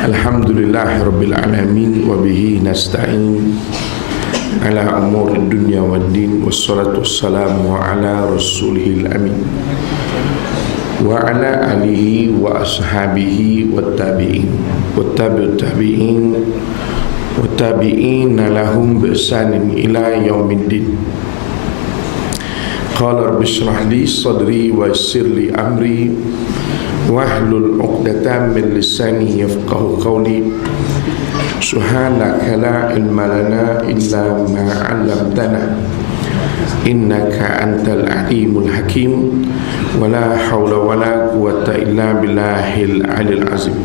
Alhamdulillahirabbil alamin wa bihi nasta'in ala umuri dunya waddin wassalatu wassalamu ala rasulihil amin wa ala alihi wa ashabihi wattabi'in wattabi'in lahum bi ihsanin ila yaumiddin. Qala rabbi shrah li sadri wa yassir li amri wahlul 'uqdatam min lisani yafqahu qawli. Subhanaka la ilma lana illa ma 'allamtana innaka antal alimul hakim wa la hawla wa la quwwata illa billahil 'alil azim.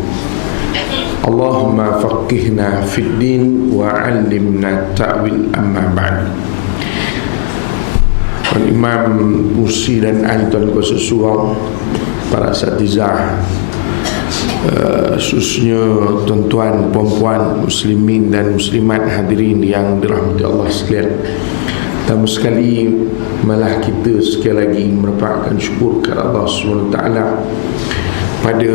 Allahumma faqihna fid din wa 'allimna ta'wil amma ba'd. Imam Musi dan Anton Kosesuang, para asatizah, khususnya tuan-tuan, puan-puan, muslimin dan muslimat hadirin yang dirahmati Allah sekalian. Pertama sekali malah kita sekali lagi merupakan syukur kepada Allah SWT pada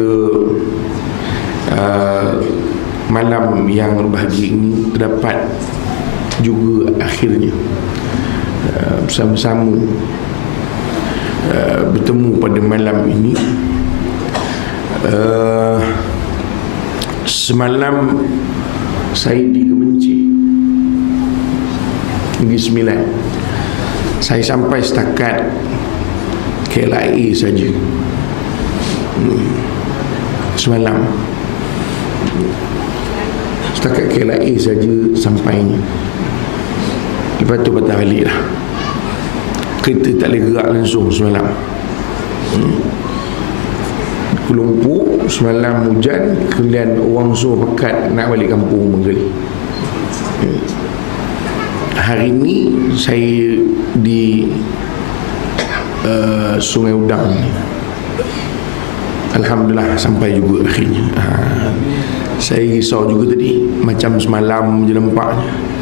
malam yang berbahagia ini terdapat juga akhirnya bersama-sama bertemu pada malam ini. Semalam saya dikebenci Negeri Sembilan. Saya sampai setakat KLIA saja semalam. Setakat KLIA saja sampainya. Lepas tu patah balik lah. Kereta tak boleh gerak langsung semalam. Kuala Lumpur semalam hujan, kemudian orang semua pekat nak balik kampung Benggeli. Hari ini saya di Sungai Udang ni. Alhamdulillah sampai juga akhirnya. Saya risau juga tadi, macam semalam je nampaknya.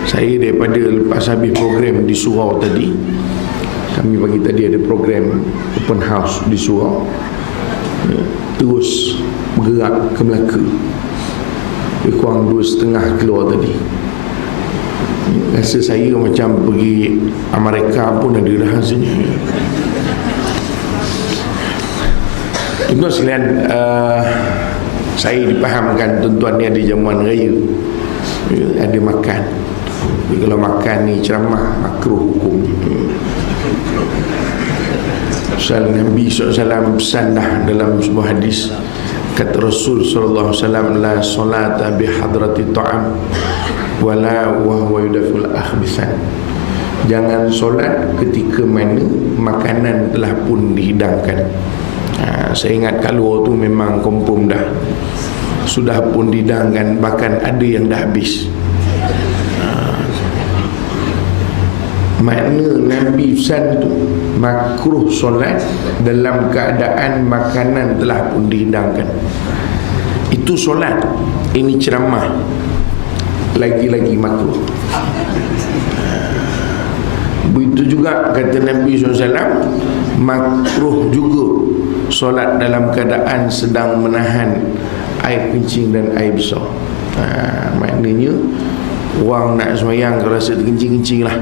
Saya daripada lepas habis program di Surau tadi, kami pagi tadi ada program open house di Surau, terus bergerak ke Melaka. Lebih kurang 2.5 keluar tadi. Rasa saya macam pergi Amerika pun ada dah rasanya. Tuan-tuan sekalian, saya dipahamkan tuan-tuan ni ada jamuan raya, ada makan. Jadi kalau makan ni ceramah makruh hukum. Nabi SAW pesan dah dalam sebuah hadis, kata Rasul SAW, la salata bi hadrati ta'am wala wa huwa yudaful akhbisan. Jangan solat ketika mana makanan telah pun dihidangkan. Saya ingat kat luar tu memang confirm dah, sudah pun dihidangkan, bahkan ada yang dah habis. Makna Nabi pesan tu makruh solat dalam keadaan makanan telah pun dihidangkan. Itu solat, ini ceramah, lagi-lagi makruh. Begitu juga kata Nabi SAW, makruh juga solat dalam keadaan sedang menahan air kencing dan air besar. Maknanya orang nak semayang kalau rasa terkencing-kencing lah.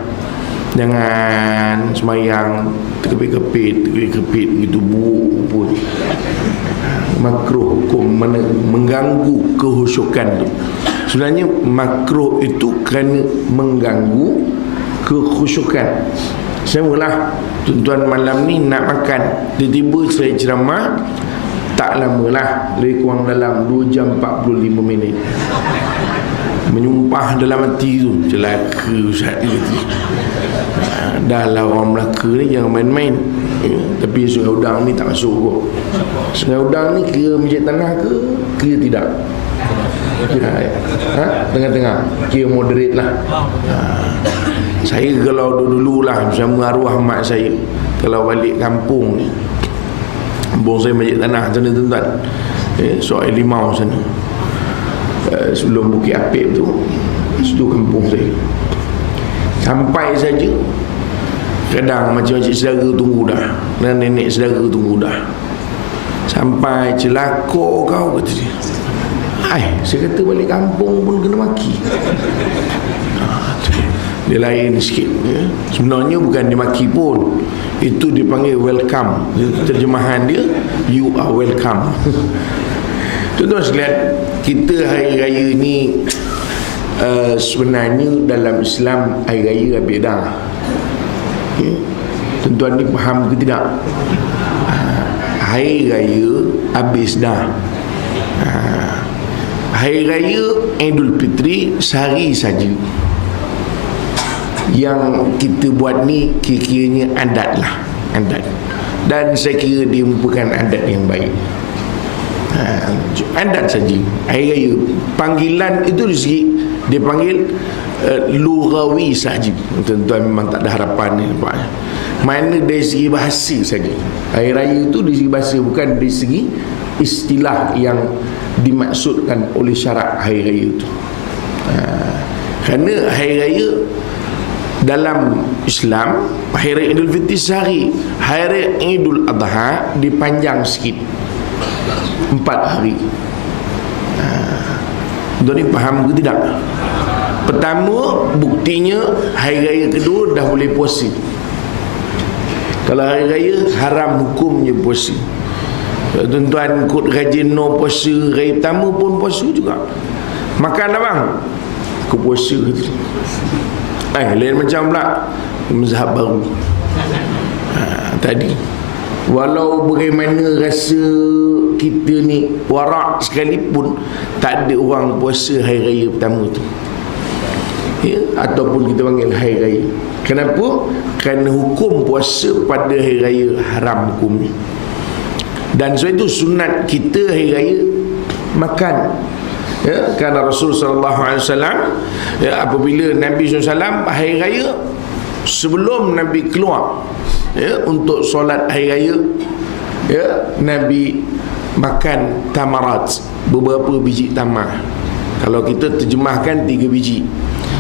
Jangan semayang terkepit-kepit begitu buruk pun. Makruh hukum mengganggu kehusyukan tu. Sebenarnya makruh itu kerana mengganggu kehusyukan. Samalah tuan-tuan malam ni nak makan, tiba-tiba saya ceramah, tak lamalah, lebih kurang dalam 2 jam 45 minit. Menyumpah dalam hati tu, celaka Ustaz gitu. Dah lah orang Melaka ni jangan main-main. Tapi Sungai Udang ni tak masuk kok. Sungai Udang ni kira Masjid Tanah ke? Kira tidak. Tengah-tengah, kira moderate lah. Saya kalau dulu lah bersama arwah mak saya, kalau balik kampung ni, kampung saya Masjid Tanah sana tuan-tuan, Soal Limau sana, sebelum Bukit Apip tu, situ kampung saya. Sampai saja kadang macam-macam saudara tunggu dah, dan nenek saudara tunggu dah. Sampai celaka kau, kata dia. Saya kata balik kampung pun kena maki. Dia lain sikit ya. Sebenarnya bukan dia maki pun, itu dipanggil welcome. Terjemahan dia, you are welcome. Tuan-tuan sekalian, kita hari raya ni sebenarnya dalam Islam hari raya beda ya. Tuan-tuan ni faham ke tidak? Hari raya habis dah. Hari raya Aidil Fitri sehari saja. Yang kita buat ni kira-kiranya adat lah, adat. Dan saya kira dia merupakan adat yang baik. Adat saja. Hari raya panggilan itu dari segi dia panggil lughawi saja. Tuan-tuan memang tak ada harapan ni nampaknya. Mana dari segi bahasa saja. Hari raya itu dari segi bahasa, bukan dari segi istilah yang dimaksudkan oleh syarak hari raya itu. Kerana hari raya dalam Islam, hari raya Idul Fitri sehari, hari raya Idul Adha dipanjang sikit, 4 hari. Tuan ni faham ke tidak? Pertama, buktinya hari raya kedua dah boleh puasa. Kalau hari raya haram hukumnya puasa. Tuan-tuan ikut rajin no puasa, raya pertama pun puasa juga. Makan abang, aku puasa gitu. Lain macam pula mazhab baru tadi. Walau bagaimana rasa kita ni warak sekalipun, tak ada orang puasa hari raya pertama tu ya, ataupun kita panggil hari raya. Kenapa? Kerana hukum puasa pada hari raya haram hukumnya. Dan sebab itu sunat kita hari raya makan ya, kerana Rasul SAW ya, apabila Nabi SAW hari raya, sebelum Nabi keluar ya, untuk solat hari raya ya, Nabi makan tamarat, beberapa biji tamar. Kalau kita terjemahkan 3 biji,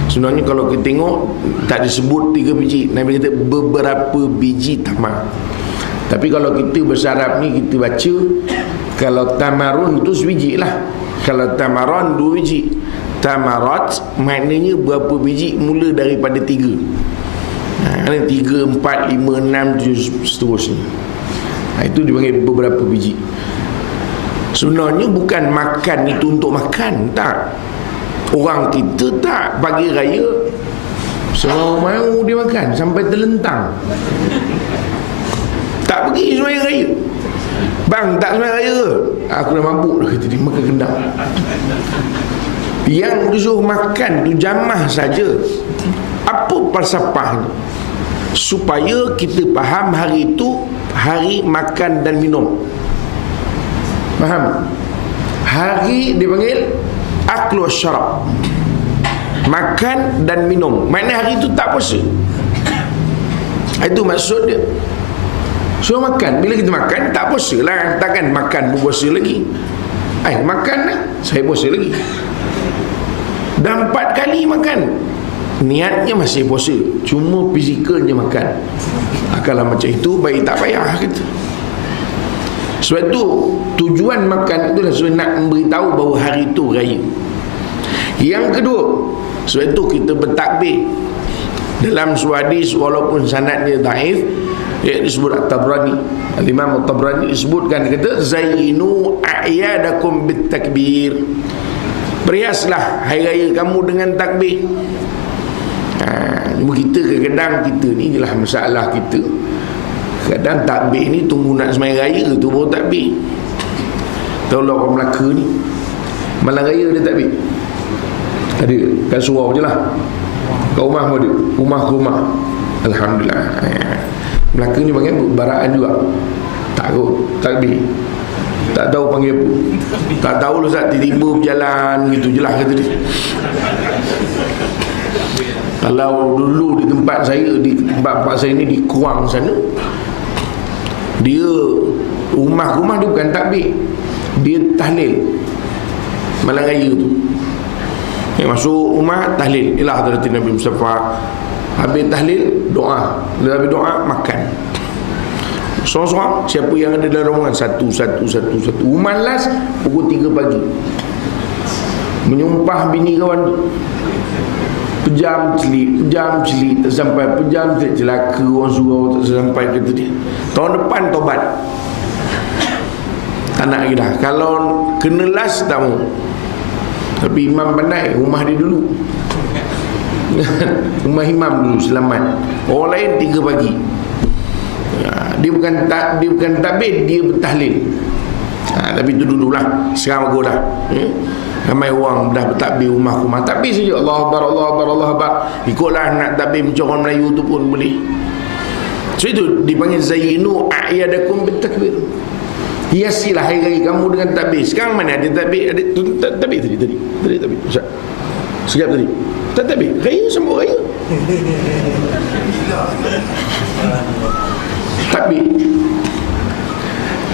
sebenarnya kalau kita tengok tak disebut 3 biji, Nabi kata beberapa biji tamar. Tapi kalau kita bahasa Arab ni kita baca, kalau tamarun tu sebiji lah, kalau tamaran 2 biji. Tamarat maknanya berapa biji, mula daripada 3. 3, 4, 5, 6, 7 seterusnya. Itu dipanggil beberapa biji. Sebenarnya bukan makan itu untuk makan, tak. Orang kita tak pagi raya semua mau dia makan sampai terlentang. Tak pergi sembahyang raya. Bang, tak sembahyang raya ke? Aku dah mabuk dah, kata dia, makan kendang. Yang disuruh makan tu jamah saja. Apa falsafahnya? Supaya kita faham hari itu hari makan dan minum. Faham? Hari dipanggil aklu syarab, makan dan minum. Maknanya hari itu tak puasa. Itu maksud dia. So makan, bila kita makan tak puasa lah. Takkan makan pun puasa lagi. Makan lah, saya puasa lagi. Dah 4 kali makan, niatnya masih puasa, cuma fizikalnya makan. Kalau macam itu baik tak payah kita. Sebab itu tujuan makan itulah sebab nak memberitahu bahawa hari itu raya. Yang kedua, sebab itu kita bertakbir. Dalam sebuah hadis walaupun sanadnya dhaif, disebut At-Tabrani, Al-Imam At-Tabrani disebutkan, kata zayyinu a'yadakum bitakbir, perhiaslah hari raya kamu dengan takbir. Kita kadang-kadang kita ni jelah masalah kita. Kadang takbir ni tunggu nak sembahyang raya tu baru takbir. Tahu lah orang Melaka ni, malam raya dia takbir. Ada kat surau je lah, kat rumah pun ada, rumah ke rumah. Alhamdulillah. Melaka ni panggil baraan juga. Tak kot takbir, tak tahu panggil apa. Tak tahu lah Ustaz, tiba-tiba berjalan gitu je lah, kata dia. Kalau dulu di tempat saya, di tempat saya ni di Kuang sana, dia rumah-rumah dia bukan takbir, dia tahlil malam raya tu. Masuk rumah tahlil ila hadratin Nabi Mustafa, habis tahlil doa, habis doa makan. Seorang-seorang, siapa yang ada dalam rombongan, satu. Umar last pukul 3 pagi menyumpah bini kawan tu. Pejam celik, tak sampai. Pejam celik, celaka orang surau tak sampai, kata dia. Tahun depan tobat. Tak nak lagi dah. Kalau kena last tak mau. Tapi imam pandai, rumah dia dulu. Rumah imam dulu, selamat. Orang lain 3 pagi. Dia bukan takbir, dia bertahlil. Tapi itu dululah. Sekarang bagus dah. Ramai orang dah bertakbir rumah-rumah. Takbir saja, Allah Akbar, Allah Akbar, Allah Akbar. Ikutlah nak takbir macam orang Melayu tu pun boleh. So itu dipanggil zayyinu a'yadakum bitakbir. Hiasilah hari-hari kamu dengan takbir. Sekarang mana ada takbir? Ada takbir tadi. Ustaz. Sekejap tadi. Tak takbir. Raya sambut raya. Takbir.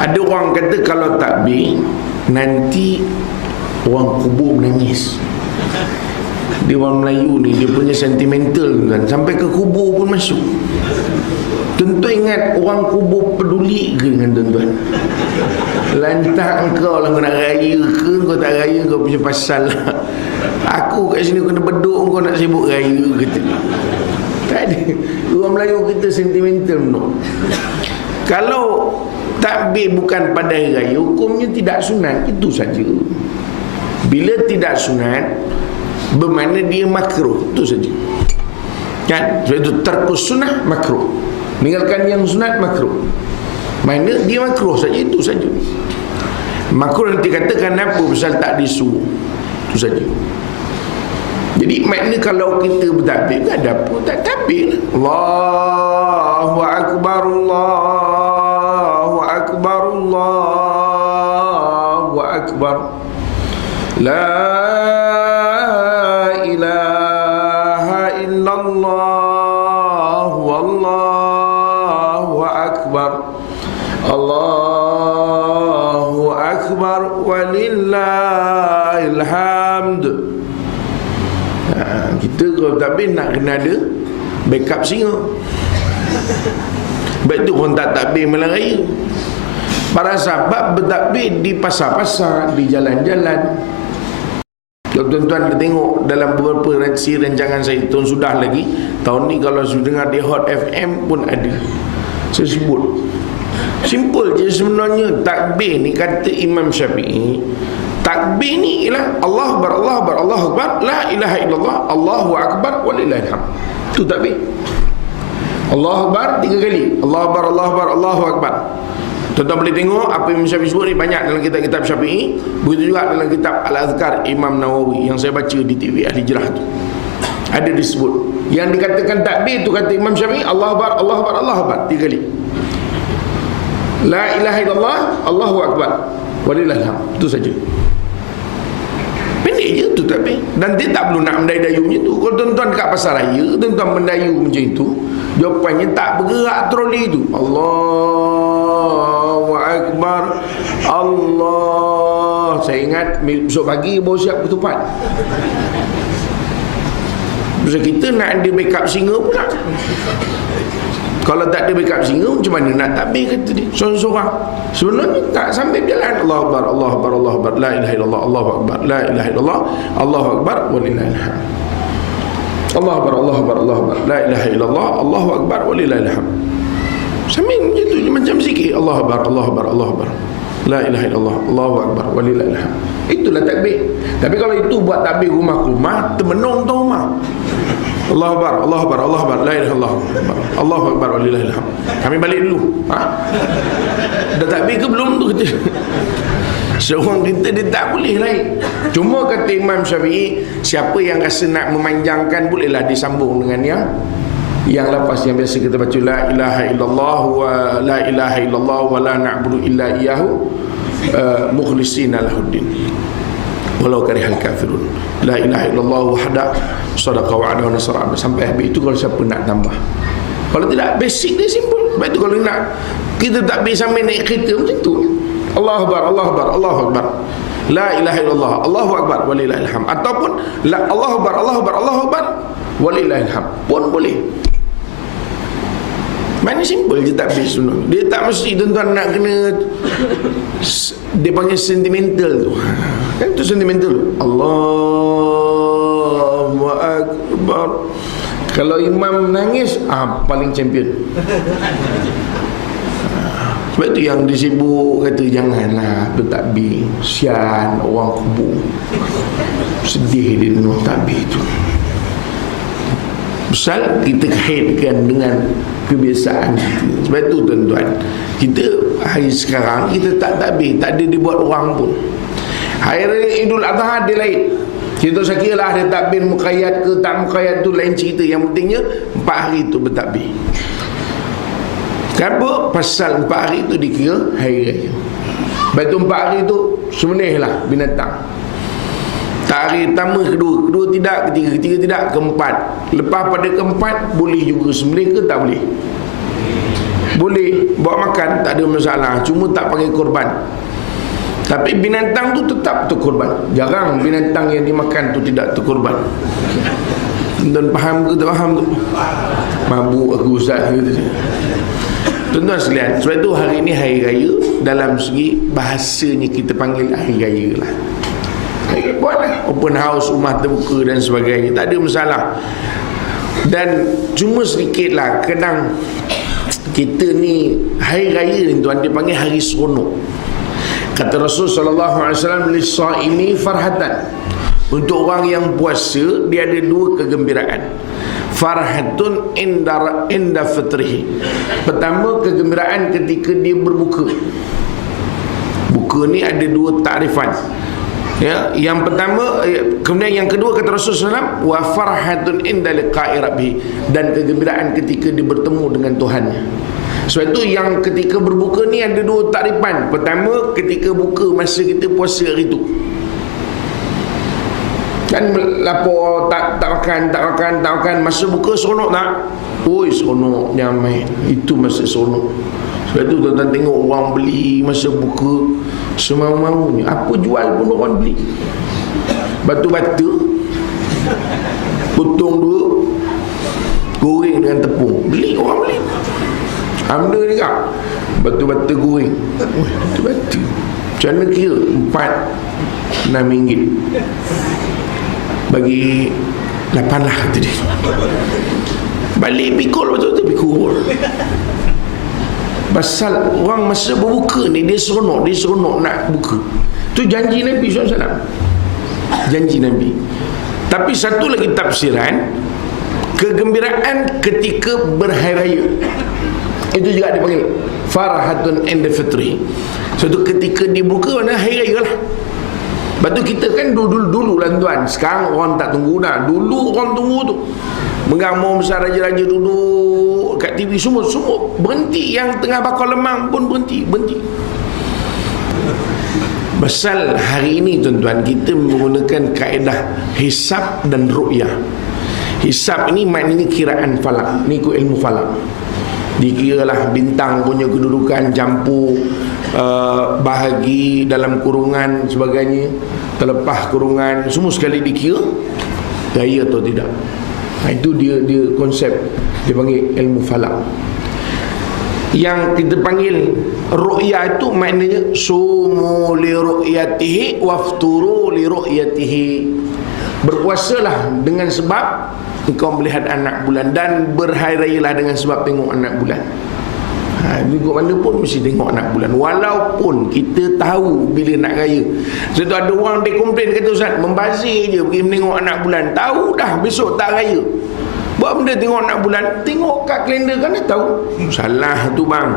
Ada orang kata kalau takbir nanti orang kubur menangis. Dia orang Melayu ni, dia punya sentimental kan, sampai ke kubur pun masuk. Tuan-tuan ingat orang kubur peduli ke dengan tuan-tuan? Lantak engkau lah, kau nak raya ke, kau tak raya kau punya pasal lah. Aku kat sini kena beduk, kau nak sibuk raya kata. Tak ada. Orang Melayu kita sentimental no. Kalau takbir bukan pada hari raya, hukumnya tidak sunat, itu saja. Bila tidak sunat, bermakna dia makruh, itu saja. Kan? Sebab itu tarkus sunnah makruh. Meninggalkan yang sunat makruh. Mana dia makruh saja, itu saja. Makruh nanti katakan apa? Pasal tak disuruh. Itu saja. Jadi makna kalau kita bertakbir, tak ada apa, tak takbir. Allahu Akbar, Allahu Akbar, Allahu Akbar. La ilaha illallah, wallahu akbar, Allahu akbar, walillahil hamd. Kita kalau takbir nak kena ada backup singa. Baik tu orang tak takbir malam raya. Para sahabat bertakbir di pasar-pasar, di jalan-jalan. Kalau tuan-tuan tengok dalam beberapa rancangan saya tahun sudah lagi, tahun ni kalau sudah dengar di Hot FM pun ada, saya sebut. Simple je sebenarnya. Takbir ni kata Imam Syafi'i, takbir ni ialah Allah Akbar, Allah Akbar, Allah Akbar, la ilaha illallah, Allahu Akbar, walillahil hamd. Itu takbir. Allah Akbar 3 kali. Allah Akbar, Allah Akbar, Allahu Akbar. Tuan-tuan boleh tengok apa Imam Syafi'i sebut ni banyak dalam kitab-kitab Syafi'i. Begitu juga dalam kitab Al-Azkar Imam Nawawi yang saya baca di TV Al-Hijrah tu. Ada disebut. Yang dikatakan takbir tu kata Imam Syafi'i, Allah Akbar, Allah Akbar, Allah Akbar 3 kali. La ilaha illallah, Allahu Akbar, walillahil hamd. Itu saja. Pendek je tu takbir. Dan dia tak perlu nak mendayu-dayu macam tu. Kalau tuan-tuan dekat pasar raya, tuan-tuan mendayu macam itu, jawapannya tak bergerak troli tu. Allahu Akbar, Allah. Saya ingat besok pagi baru siap ketupat. Sebab kita nak ada backup singa pula. Kalau tak ada backup singa, macam mana nak takbir kata dia sorang-sorang? Sebenarnya tak sampai berjalan. Allahu Akbar, Allahu Akbar, Allahu Akbar, la ilaha illallah, Allahu Akbar, la ilaha illallah, Allahu Akbar, walillahil hamd. Allahu Akbar, Allahu Akbar, Allahu Akbar, la ilaha illallah, Allahu Akbar, walillahil hamd. Sambil macam tu, macam zikir. Allahu Akbar, Allahu Akbar, Allahu Akbar, la ilaha illallah, Allahu Akbar, walillahil hamd. Itulah takbir. Tapi kalau itu buat takbir rumah-rumah, termenung tu rumah. Allahu Akbar, Allahu Akbar, Allahu Akbar, la ilaha illallah, Allahu Akbar, walillahil hamd. Kami balik dulu. Dah takbir ke belum tu kita? Seorang kita dia tak boleh lain. Cuma kata Imam Syafi'i, siapa yang rasa nak memanjangkan bolehlah disambung dengan yang lepas yang biasa kita baca, la ilaha illallah wa la ilaha illallah wa la na'budu illa iyyahu mukhlishina lahuddin walau karihal kafirun, la ilaha illallah wahda sadaqa wa'ada wa nasara, sampai habis itu kalau siapa nak tambah. Kalau tidak, basic dia simple. Baik tu kalau nak kita tak bisa sampai naik kereta macam tu. Allahu Akbar, Allahu Akbar, Allahu Akbar, la ilaha illallah, Allahu Akbar, walillahil hamd. Ataupun la Allahu Akbar, Allahu Akbar, Allahu Akbar, walillahil hamd pun boleh. Mana simple je takbir sunat. Dia tak mesti tuan-tuan nak kena, dia panggil sentimental tu. Kan tu sentimental tu. Allahu Akbar. Kalau imam nangis, paling champion. Sebab tu yang disibuk kata janganlah bertakbir, sian orang kubur. Sedih dia dengar takbir tu. Pasal kita kaitkan dengan kebiasaan kita. Sebab tu tuan-tuan, kita hari sekarang kita tak takbir, tak ada dibuat orang pun. Hari Raya Idul Adha dia lain. Kita tak kira lah ada takbir muqayyad ke tak muqayyad tu lain cerita. Yang pentingnya 4 hari tu bertakbir. Kenapa? Pasal 4 hari tu dikira hari raya. Lepas tu 4 hari tu sembelih lah binatang. Tak hari pertama, kedua tidak, ketiga tidak, keempat. Lepas pada keempat boleh juga sembelih ke tak boleh? Boleh. Buat makan tak ada masalah, cuma tak pakai korban. Tapi binatang tu tetap terkorban. Jarang binatang yang dimakan tu tidak terkorban. Tuan faham ke tak faham tu? Mabuk aku ustaz gitu. Tuan-tuan sekalian, sebab itu hari ini hari raya. Dalam segi bahasanya kita panggil hari raya lah. Buatlah open house, rumah terbuka dan sebagainya, tak ada masalah. Dan cuma sedikit lah, kadang kita ni hari raya ni tuan, dia panggil hari seronok. Kata Rasul SAW, lis-saimi farhatan. Untuk orang yang puasa, dia ada 2 kegembiraan. Farhatun inda fitrihi. Pertama, kegembiraan ketika dia berbuka. Buka ni ada 2 takrifan. Ya, yang pertama, kemudian yang kedua kata Rasulullah SAW, wa farhatun inda liqa'i rabbih, dan kegembiraan ketika dia bertemu dengan Tuhannya. Sebab itu yang ketika berbuka ni ada 2 takrifan. Pertama, ketika buka masa kita puasa hari tu. Kan lapor tak makan, masa buka seronok tak? Oi, seronok nyamai. Itu masa seronok. Sebab tu tuan-tuan tengok orang beli masa buka semau-maunya. Apa jual pun orang beli. Batu-batu potong 2, goreng dengan tepung. Beli, orang beli. Amda ni kak, batu-batu goreng. Batu-batu macam mana kira? 4-6 ringgit. Bagi 8 lah kata dia. Balik pikul betul-betul pikul. Pasal orang masa berbuka ni dia seronok nak buka. Tu janji Nabi SAW. Janji Nabi. Tapi satu lagi tafsiran, kegembiraan ketika berhari raya. Itu juga dipanggil farhatun inda fitri. Satu ketika dibuka mana hari raya lah. Lepas tu kita kan dulu lah tuan. Sekarang orang tak tunggu dah. Dulu orang tunggu tu. Mengamuk besar raja-raja duduk kat TV, semua berhenti. Yang tengah bakar lemang pun berhenti. Pasal hari ini tuan-tuan, kita menggunakan kaedah hisab dan ru'yah. Hisab ini maknanya kiraan falak. Ni ikut ilmu falak. Dikiralah bintang punya kedudukan, campur bahagi dalam kurungan sebagainya, terlepas kurungan, semua sekali dikira raya atau tidak. Itu dia konsep, dia panggil ilmu falak. Yang kita panggil ru'yah itu maknanya sumu li ru'yatihi wafturu li ru'yatihi. Berpuasalah dengan sebab engkau melihat anak bulan, dan berhari rayalah dengan sebab tengok anak bulan. Ikut mana pun mesti tengok anak bulan, walaupun kita tahu bila nak raya. Sebab tu ada orang dia komplain, kata Ustaz, membazir je pergi menengok anak bulan, tahu dah besok tak raya. Buat benda tengok anak bulan, tengok kat kalender kan dah tahu. Salah tu bang.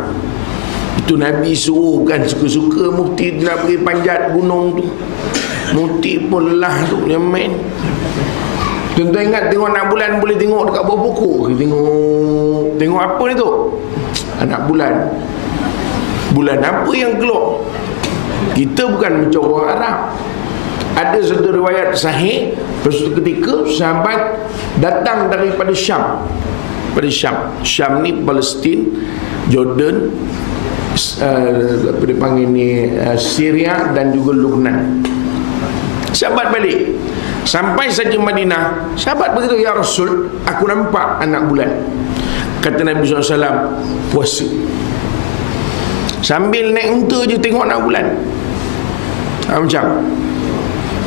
Itu Nabi suruh kan, suka-suka mufti nak pergi panjat gunung tu. Mufti pun lelah tu yang main. Tuan-tuan ingat tengok anak bulan boleh tengok dekat bawah pokok. Tengok apa ni tu? Anak bulan. Bulan apa yang keluar? Kita bukan macam orang Arab. Ada satu riwayat sahih, suatu ketika sahabat datang daripada Syam. Pada Syam. Syam ni Palestin, Jordan, apa dia panggil ni, Syria dan juga Lebanon. Sahabat balik. Sampai saja Madinah, sahabat berkata, ya Rasul, aku nampak anak bulan. Kata Nabi SAW, puasa. Sambil naik unta je tengok anak bulan. Macam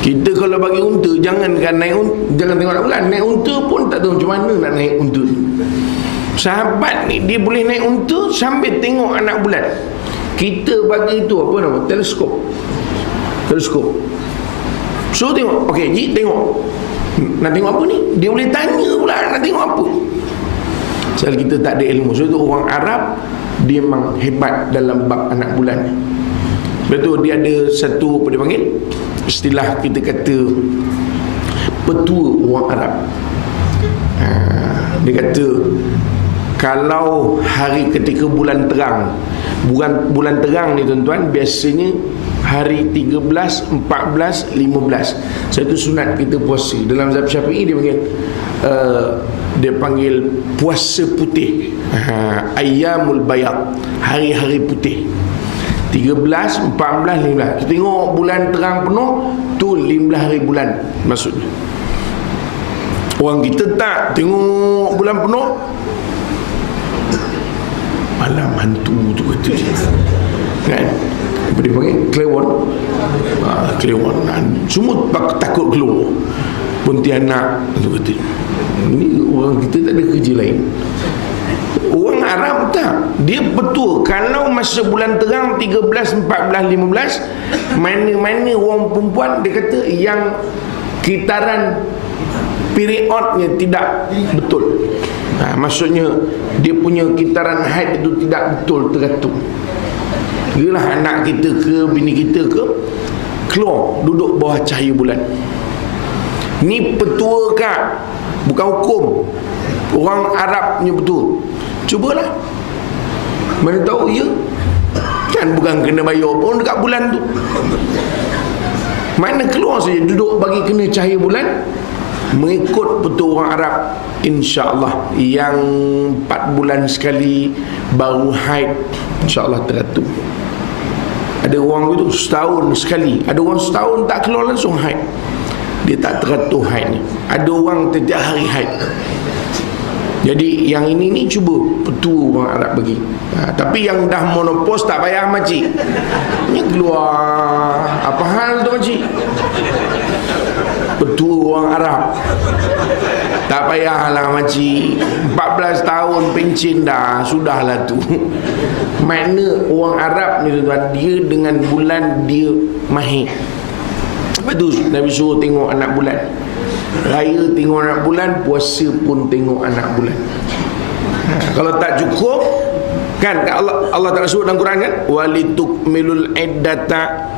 kita kalau bagi unta, jangan tengok anak bulan. Naik unta pun tak tahu macam mana nak naik unta. Sahabat ni dia boleh naik unta sambil tengok anak bulan. Kita bagi itu apa nama? Teleskop. So tengok. Okey, Ji tengok. Nak tengok apa ni? Dia boleh tanya pula nak tengok apa. Sebab kita tak ada ilmu. So tu orang Arab dia memang hebat dalam bab anak bulan. Betul, dia ada satu apa dia panggil? Istilah kita kata petua orang Arab. Dia kata kalau hari ketika bulan terang, bulan terang ni tuan-tuan, biasanya hari 13, 14, 15. Satu sunat kita puasa. Dalam mazhab Syafi'i dia panggil puasa putih. Ayyamul bayad, hari-hari putih. 13, 14, 15. Kita tengok bulan terang penuh, tu 15 hari bulan maksudnya. Orang kita tak tengok bulan penuh, malam hantu tu kata dia. Kan? Apa dia panggil? Kelewon. Kelewon. Semua takut keluar. Pontianak tu kata. Ini orang kita tak ada kerja lain. Orang Arab tak. Dia betul. Kalau masa bulan terang 13, 14, 15, mana-mana orang perempuan, dia kata yang kitaran periodnya tidak betul. Maksudnya dia punya kitaran haid itu tidak betul, teratur. Ialah anak kita ke bini kita ke keluar duduk bawah cahaya bulan. Ni petua kak, bukan hukum. Orang Arabnya betul. Cubalah. Mana tahu ya? Kan bukan kena bayar pun dekat bulan tu. Mana keluar saja duduk bagi kena cahaya bulan, mengikut petua orang Arab, insya-Allah yang 4 bulan sekali baru haid, insya-Allah teratur. Ada orang itu setahun sekali, ada orang setahun tak keluar langsung haid, dia tak teratur haidnya. Ada orang setiap hari haid. Jadi yang ini ni cuba petua orang Arab bagi. Tapi yang dah monopos tak payah makcik. Ni keluar apa hal tu makcik? Petua orang Arab. Tak payahlah makcik. 14 tahun pencin dah, sudahlah tu. Makna orang Arab ni tuan-tuan, dia dengan bulan dia mahir. Lepas tu Nabi suruh tengok anak bulan. Raya tengok anak bulan, puasa pun tengok anak bulan. Kalau tak cukup kan, Allah Ta'ala sebut dalam Quran kan, walitukmilul iddata,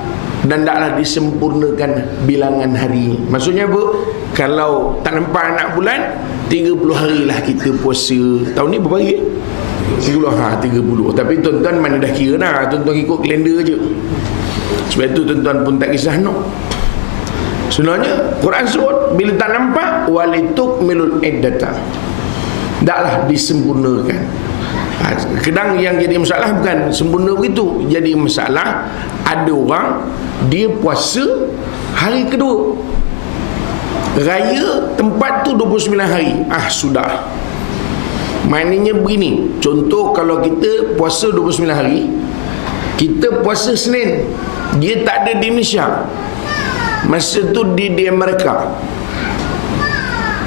dan taklah disempurnakan bilangan hari. Maksudnya apa? Kalau tak nampak anak bulan, 30 hari lah kita puasa. Tahun ni berapa hari? 30. Tapi tuan-tuan mana dah kira dah, tuan-tuan ikut kalender je. Sebab itu tuan-tuan pun tak kisah no. Sebenarnya Quran sebut bila tak nampak, walitukmilul iddata, taklah disempurnakan. Kadang yang jadi masalah bukan sempurna begitu. Jadi masalah ada orang dia puasa hari kedua, raya tempat tu 29 hari. Sudah. Maknanya begini. Contoh kalau kita puasa 29 hari, kita puasa Senin, dia tak ada di Malaysia, masa tu di Amerika.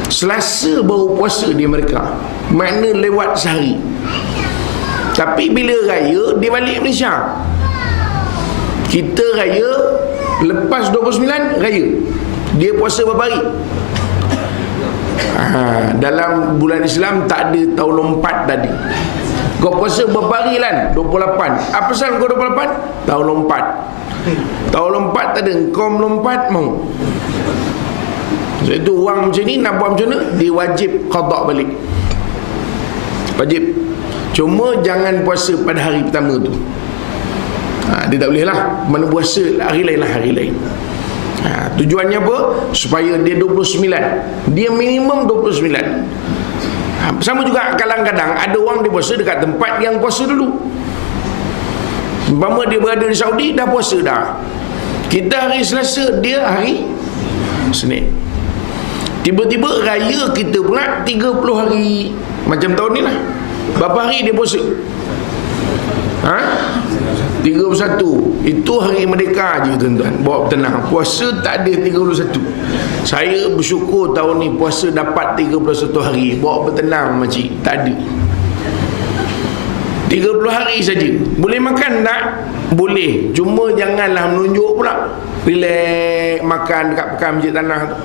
Selasa baru puasa di Amerika, makna lewat sehari. Tapi bila raya dia balik Malaysia. Kita raya lepas 29 raya, dia puasa berapa hari? Dalam bulan Islam tak ada tahun lompat tadi. Kau puasa berapa hari lan? 28. Apa pasal kau 28? Tahun lompat. Tahun lompat tak ada, kau melompat mau. Sebab itu orang macam ni nak buat macam mana? Dia wajib qada balik. Wajib. Cuma jangan puasa pada hari pertama tu. Dia tak boleh lah. Mana puasa hari lain lah hari lain. Tujuannya apa? Supaya dia 29. Dia minimum 29. Sama juga kadang-kadang ada orang dia puasa dekat tempat yang puasa dulu. Umpama dia berada di Saudi, dah puasa dah. Kita hari Selasa, dia hari Senin. Tiba-tiba raya kita pula 30 hari. Macam tahun ni lah. Berapa hari dia puasa? 31. Itu hari merdeka je tuan-tuan. Bawa tenang. Puasa tak ada 31. Saya bersyukur tahun ni puasa dapat 31 hari. Bawa bertenang makcik. Tak ada. 30 hari saja. Boleh makan tak? Boleh. Cuma janganlah menunjuk pula. Relax makan dekat pekan masjid tanah tu.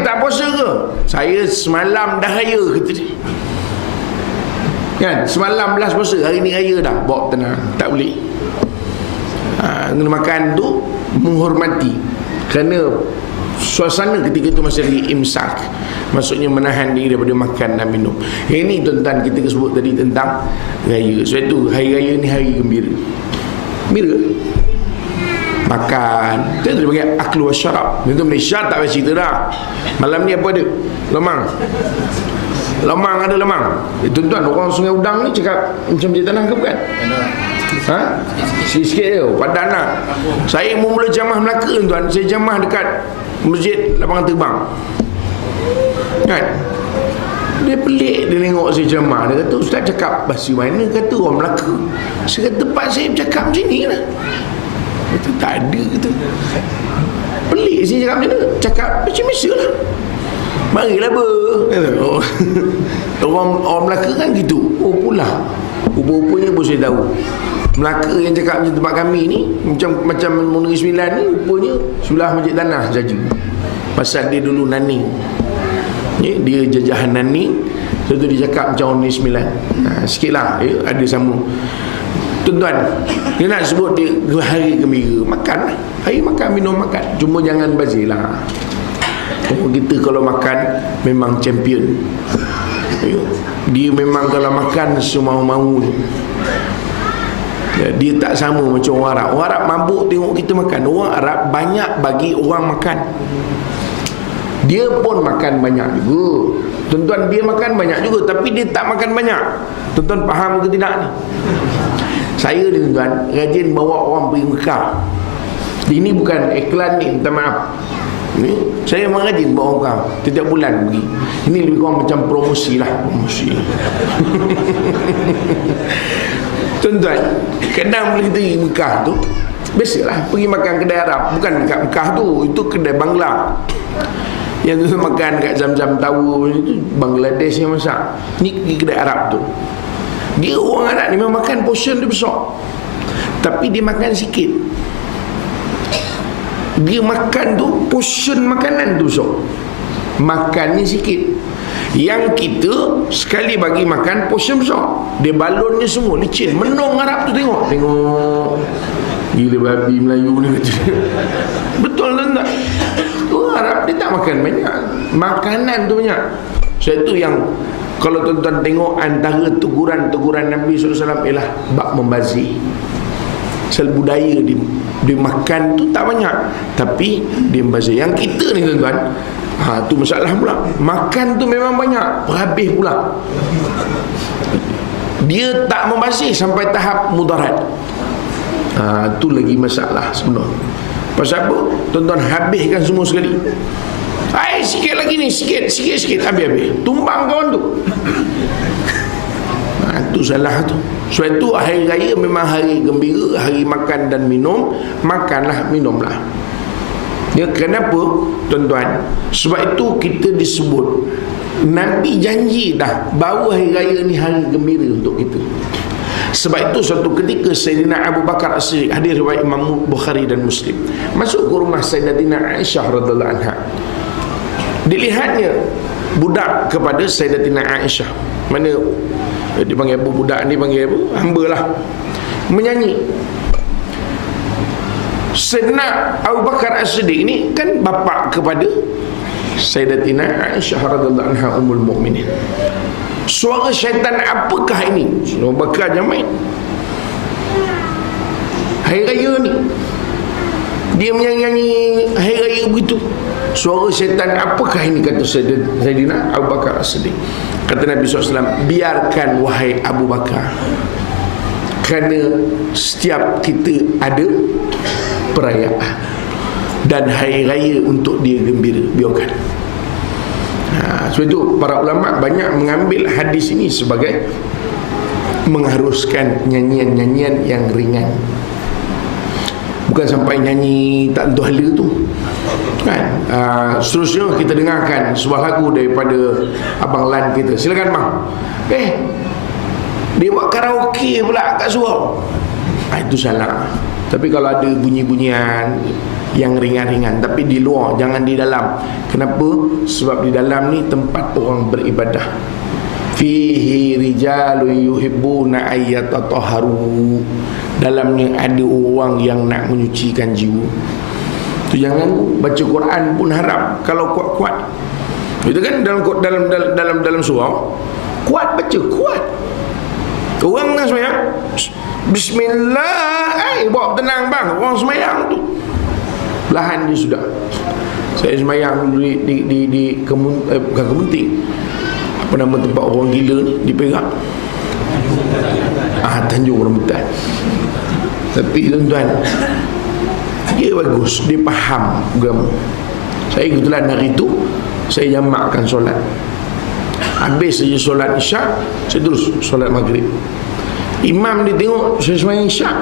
Tak puasa ke? Saya semalam dah raya kata dia. Kan? Semalam belas puasa, hari ni raya dah. Bawa tenang. Tak boleh. Kena makan tu menghormati. Kerana suasana ketika itu masih lagi imsak. Maksudnya menahan diri daripada makan dan minum. Ini tuan-tuan kita sebut tadi tentang raya. Sebab itu hari raya ni hari gembira. Gembira. Makan. Kita panggil aklu wa syarab. Itu Malaysia tak payah cerita dah. Malam ni apa ada? Lemang. Lemang ada lemang. Tuan-tuan, orang Sungai Udang ni cakap macam Masjid Tanah ke bukan? Sikit-sikit je. Padan lah. Saya mula jamah Melaka tuan. Saya jamah dekat Masjid Lapangan Terbang. Kan? Dia pelik dia tengok saya jamah. Dia kata, Ustaz cakap bahasa mana? Kata orang Melaka. Saya kata, tempat saya bercakap macam ni lah. Kata tak ada kata. Pelik saya cakap macam mana? Cakap macam Malaysia lah. Marilah orang Melaka kan gitu. Oh pula. Rupa-rupanya pun saya tahu Melaka yang cakap macam tempat kami ni, Macam Negeri Sembilan ni, rupanya sebelah Masjid Tanah saja. Pasal dia dulu Naning, dia jajahan Naning. Lepas tu dia cakap macam Negeri Sembilan. Sikit lah ada sambung. Tuan-tuan, dia nak sebut dia hari gembira. Makan lah. Hari makan, minum makan. Cuma jangan bazir lah. Kita kalau makan memang champion. Dia memang kalau makan semau-mau. Dia tak sama macam orang Arab. Orang Arab mabuk tengok kita makan. Orang Arab banyak bagi orang makan. Dia pun makan banyak juga. Tuan-tuan, dia makan banyak juga, tapi dia tak makan banyak. Tuan-tuan faham ke tidak ni? Saya ni tuan-tuan rajin bawa orang pergi Mekah. Ini bukan iklan ni, minta maaf. Ni saya memang rajin bawa orang setiap bulan pergi. Ini lebih kurang macam promosi lah. Promosi. Tuan-tuan, kadang bila kita pergi Mekah tu, biasalah pergi makan kedai Arab. Bukan dekat Mekah tu, itu kedai Bangla. Yang tu makan kat Zam-Zam Tower itu Bangladesh yang masak. Ni kedai Arab tu. Dia orang Arab ni memang makan portion dia besar, tapi dia makan sikit. Dia makan tu portion makanan tu besar, makannya sikit. Yang kita sekali bagi makan portion besar, dia balonnya semua licin. Menung Arab tu tengok gila babi Melayu ni kata. Betul tak? Orang Arab dia tak makan banyak, makanan tu banyak. Sebab itu yang kalau tuan-tuan tengok antara teguran-teguran Nabi SAW ialah bab membazir. Sel budaya dia makan tu tak banyak, tapi dia membazir. Yang kita ni tuan-tuan, tu masalah pula. Makan tu memang banyak, habis pula. Dia tak membazir sampai tahap mudarat. Tu lagi masalah sebenarnya. Pasal apa? Tuan-tuan habiskan semua sekali. Sikit lagi ni, sikit habis. Tumbang kawan tu. Tu salah tu. Sebab tu hari raya memang hari gembira, hari makan dan minum. Makanlah, minumlah. Kenapa tuan-tuan? Sebab itu kita disebut Nabi janji dah bahawa hari raya ni hari gembira untuk kita. Sebab itu suatu ketika Sayyidina Abu Bakar As-Siddiq, hadis riwayat Imam Bukhari dan Muslim, masuk ke rumah Sayyidatina Aisyah radhiyallahu anha. Dilihatnya budak kepada Sayyidatina Aisyah. Mana dia panggil apa budak ni, panggil apa? Hamba lah. Menyanyi. Sayyidina Abu Bakar As-Siddiq ni kan bapa kepada Sayyidatina Aisyah radhiyallahu anha ummul mukminin. Suara syaitan apakah ini? Abu Bakar jangan main. Hari raya ni dia menyanyi hari raya begitu. Suara syaitan apakah ini? Kata Sayyidina Abu Bakar As-Siddiq. Kata Nabi SAW, biarkan wahai Abu Bakar, kerana setiap kita ada perayaan dan hari raya untuk dia gembira. Biarkan. Sebab itu para ulama banyak mengambil hadis ini sebagai mengharuskan nyanyian-nyanyian yang ringan, bukan sampai nyanyi tak tentu hala tu kan. Seterusnya kita dengarkan sebuah lagu daripada Abang Lan kita. Silakan bang. Dia buat karaoke pula kat surau. Itu salah. Tapi kalau ada bunyi-bunyian yang ringan-ringan, tapi di luar, jangan di dalam. Kenapa? Sebab di dalam ni tempat orang beribadah. Fihi rijalun yuhibbuna ayyatatahharu. Dalamnya ada orang yang nak menyucikan jiwa. Tu jangan baca Quran pun haram kalau kuat-kuat. Itu kan dalam surau. Kuat baca, kuat. Orang nak sembahyang, bismillah, bawa tenang bang. Orang sembahyang tu lahan dia sudah. Saya sembahyang di bukan Kemunting, apa nama tempat orang gila ni, di Perak, Tanjung Rambutan. Tapi tuan-tuan, dia bagus, dia faham agama. Saya kebetulan hari tu saya jamakkan solat. Habis saja solat isyak, saya terus solat maghrib. Imam dia tengok saya sembahyang isyak,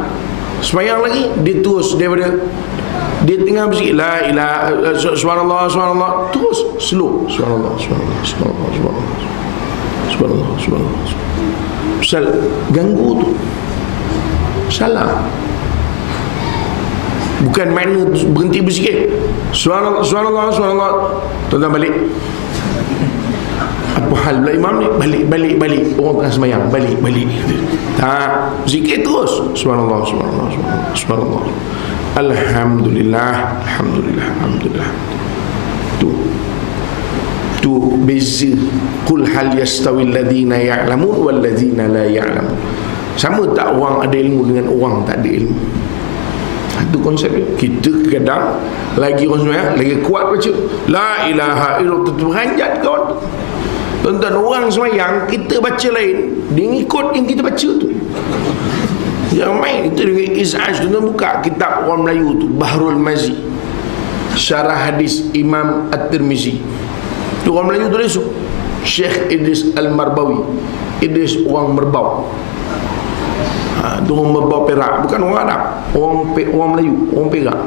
sembahyang lagi, dia terus daripada dia tengah bersikir la ilaha subhanallah subhanallah, terus slow subhanallah subhanallah subhanallah subhanallah subhanallah. Pasal ganggu tu, salah. Bukan mana berhenti bersikir subhanallah subhanallah subhanallah, tuan-tuan balik. Apa hal pula imam ni? Balik orang tengah sembahyang, balik tak, zikir terus subhanallah subhanallah subhanallah subhanallah, alhamdulillah alhamdulillah alhamdulillah. Tu beza. Qul hal yastawi alladhina ya'lamun wal ladzina la ya'lamun. Sama tak orang ada ilmu dengan orang tak ada ilmu? Itu konsep dia. Kita kadang lagi orang sembahyang, lagi kuat baca la ilaha illallah, terperanjat kawan. Tuan-tuan, orang sembahyang kita baca lain, dia ngikut yang kita baca tu. Yang main itu dengan izaj. Tuan-tuan buka kitab orang Melayu tu, Bahrul Mazi, syarah hadis Imam At-Tirmizi. Tu orang Melayu tulis tu, Syekh Idris Al-Marbawi. Idris orang Merbau. Tu orang Merbau Perak, bukan orang Arab, orang Melayu, orang Perak.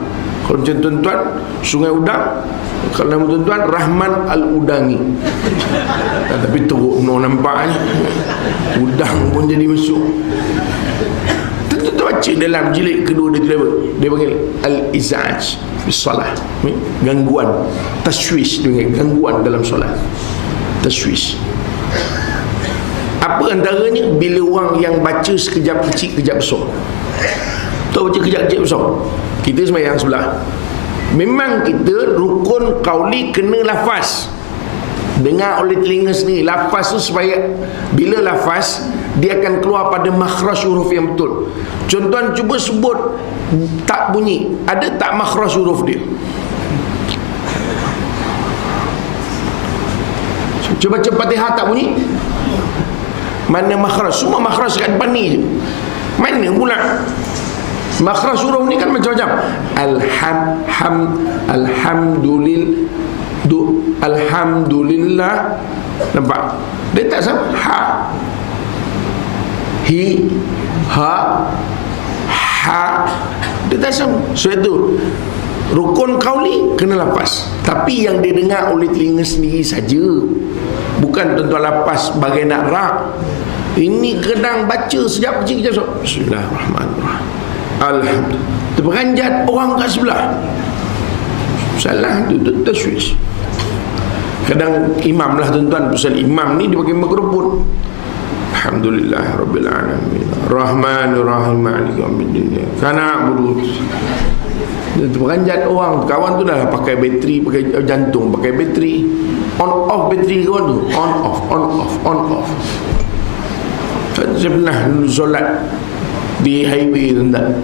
Kalau macam tuan-tuan, Sungai Udang, kalau nama tuan-tuan Rahman Al-Udangi. Tapi teruk no nampaknya, udang pun jadi masuk. Tuan-tuan baca dalam jilid kedua dia panggil Al-Izaj Bisalah, gangguan, taswish, dengan gangguan dalam solat, taswish. Apa antaranya? Bila orang yang baca sekejap kecil, kejap besar. Tahu baca kejap kecil besar, kita sembahyang sebelah. Memang kita rukun qauli kena lafaz, dengar oleh telinga sendiri lafaz tu, supaya bila lafaz dia akan keluar pada makhraj huruf yang betul. Contoh, cuba sebut tak bunyi, ada tak makhraj huruf dia? Cuba baca Fatihah tak bunyi, mana makhraj? Semua makhraj kat depan ni je. Mana pula makhraj huruf ni? Kan macam-macam. Alhamdulillah. Nampak? Dia tak sama. Ha, hi, ha, ha. Dia tak sama. So itu rukun qauli kena lapas, tapi yang dia dengar oleh telinga sendiri saja, bukan tuan-tuan lapas bagai nak rak. Ini kadang baca sejak kecil kejap. Bismillahirrahmanirrahim. Alhamdulillah. Terperanjat orang kat sebelah. Salah tu taswish. Kadang imam lah tuan-tuan, pasal imam ni dia pakai mikrofon. Alhamdulillah rabbil alamin Rahmanir Rahim Maliki yaumiddin. Kana budu. Terperanjat orang. Kawan tu dah pakai bateri, pakai jantung, pakai bateri. On off bateri kawan tu. On off, on off, on off. Saya pernah solat di highway tuan-tuan,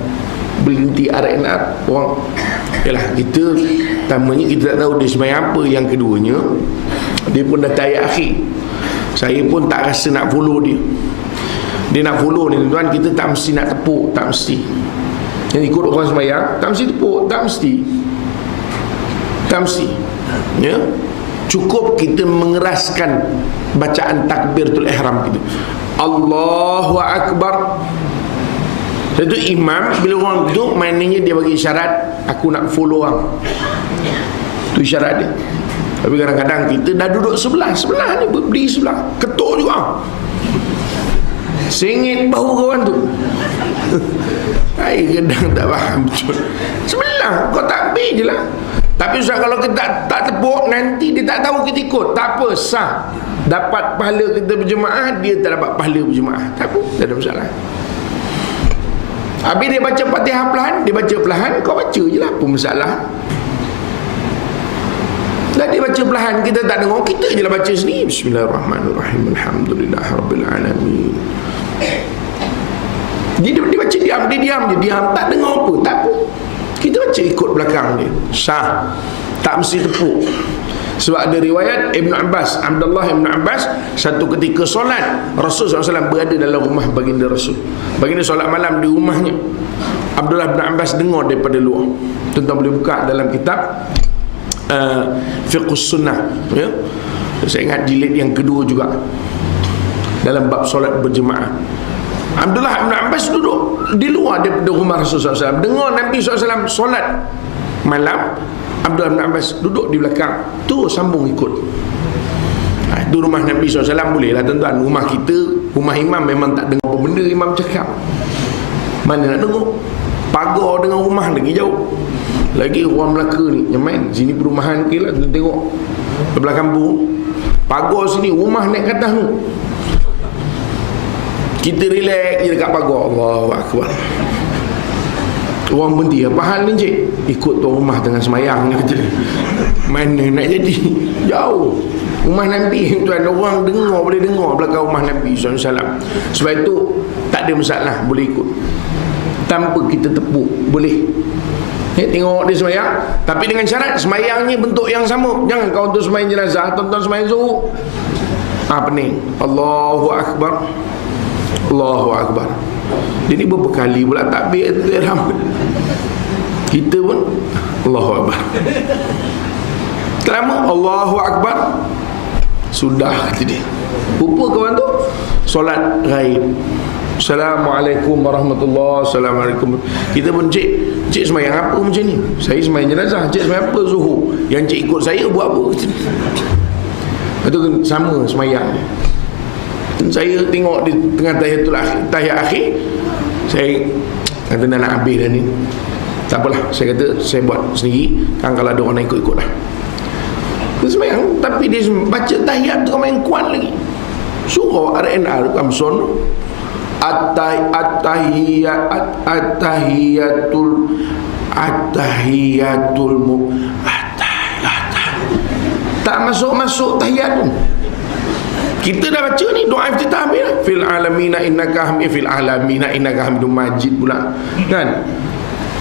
berhenti RNR orang. Yalah, kita pertamanya kita tak tahu dia sembahyang apa. Yang keduanya, dia pun dah ayat akhir. Saya pun tak rasa nak follow dia. Dia nak follow ni tuan-tuan, kita tak mesti nak tepuk, tak mesti. Yang ikut orang sembahyang tak mesti tepuk, tak mesti. Tak mesti. Ya. cukup kita mengeraskan bacaan takbiratul ihram itu. Allahu Akbar. Itu imam bila orang duduk, maknanya dia bagi isyarat, aku nak follow orang. Itu isyarat dia. Tapi kadang-kadang kita dah duduk sebelah ni, berdiri sebelah, ketuk juga, sengit bahu kawan tu. Kadang tak faham betul. Sebelah kau takbir je lah. Tapi Ustaz, kalau kita tak tepuk, nanti dia tak tahu kita ikut. Tak apa, sah. Dapat pahala kita berjemaah, dia tak dapat pahala berjemaah. Tak apa, tak ada masalah. Habis dia baca Fatihah perlahan, dia baca perlahan, kau baca je lah, apa masalah. Dan dia baca perlahan, kita tak dengar, kita je lah baca sendiri. Bismillahirrahmanirrahim. Alhamdulillahirrabbilalamin. Dia baca diam, dia diam, tak dengar apa, tak apa. Kita baca ikut belakang dia, sah. Tak mesti tepuk. Sebab ada riwayat Abdullah Ibn Abbas, satu ketika solat, Rasul SAW berada dalam rumah baginda Rasul. Baginda solat malam di rumahnya. Abdullah Ibn Abbas dengar daripada luar. Tuan-tuan boleh buka dalam kitab Fiqhus Sunnah, ya? Saya ingat jilid yang kedua juga, dalam bab solat berjemaah. Abdullah Ibn Abbas duduk di luar daripada rumah Rasul SAW, dengar Nabi SAW solat malam. Abdullah bin Abbas duduk di belakang, terus sambung ikut. Itu rumah Nabi SAW. Boleh lah tuan-tuan, rumah kita, rumah imam memang tak dengar apa benda imam cakap. Mana nak dengar? Pagar dengan rumah lagi jauh. Lagi orang Melaka ni yang main sini perumahan ke lah, tengok belah kampung, pagar sini, rumah naik ke atas tu. Kita relax je dekat pagar. Allahu Akbar. Orang berhenti, apa hal ni cik? Ikut tuan rumah tengah semayang ni, kata. Mana nak jadi? Jauh. Rumah Nabi, tuan, orang dengar, boleh dengar belakang rumah Nabi SAW. Sebab itu tak ada masalah, boleh ikut tanpa kita tepuk, boleh. Tengok dia semayang, tapi dengan syarat semayangnya bentuk yang sama. Jangan kau untuk semayang jenazah, tuan-tuan semayang zuhur, pening. Allahu Akbar, Allahu Akbar. Dia ni berapa kali pula takbir ihram. Kita pun Allahu Akbar. Lama Allahu Akbar, sudah, kata dia. Rupa kawan tu solat gaib. Assalamualaikum warahmatullahi wabarakatuh. Assalamualaikum. Kita pun, cik semayang apa macam ni? Saya semayang jenazah. Cik semayang apa zuhur? Yang cik ikut saya buat apa? Itu sama semayang. Saya tengok di tengah tahiyat akhir, saya kata nak habis dah ni. Tak apalah, saya kata saya buat sendiri. Kan kalau ada orang nak ikut-ikut lah. Dia semayang, tapi dia baca tahiyat tu main kuat lagi. Surah RNR Kamson, tak masuk tahiyat tu. Kita dah baca ni doa iftitah habis lah. Fil alamina innaka hamidum majid pula, kan?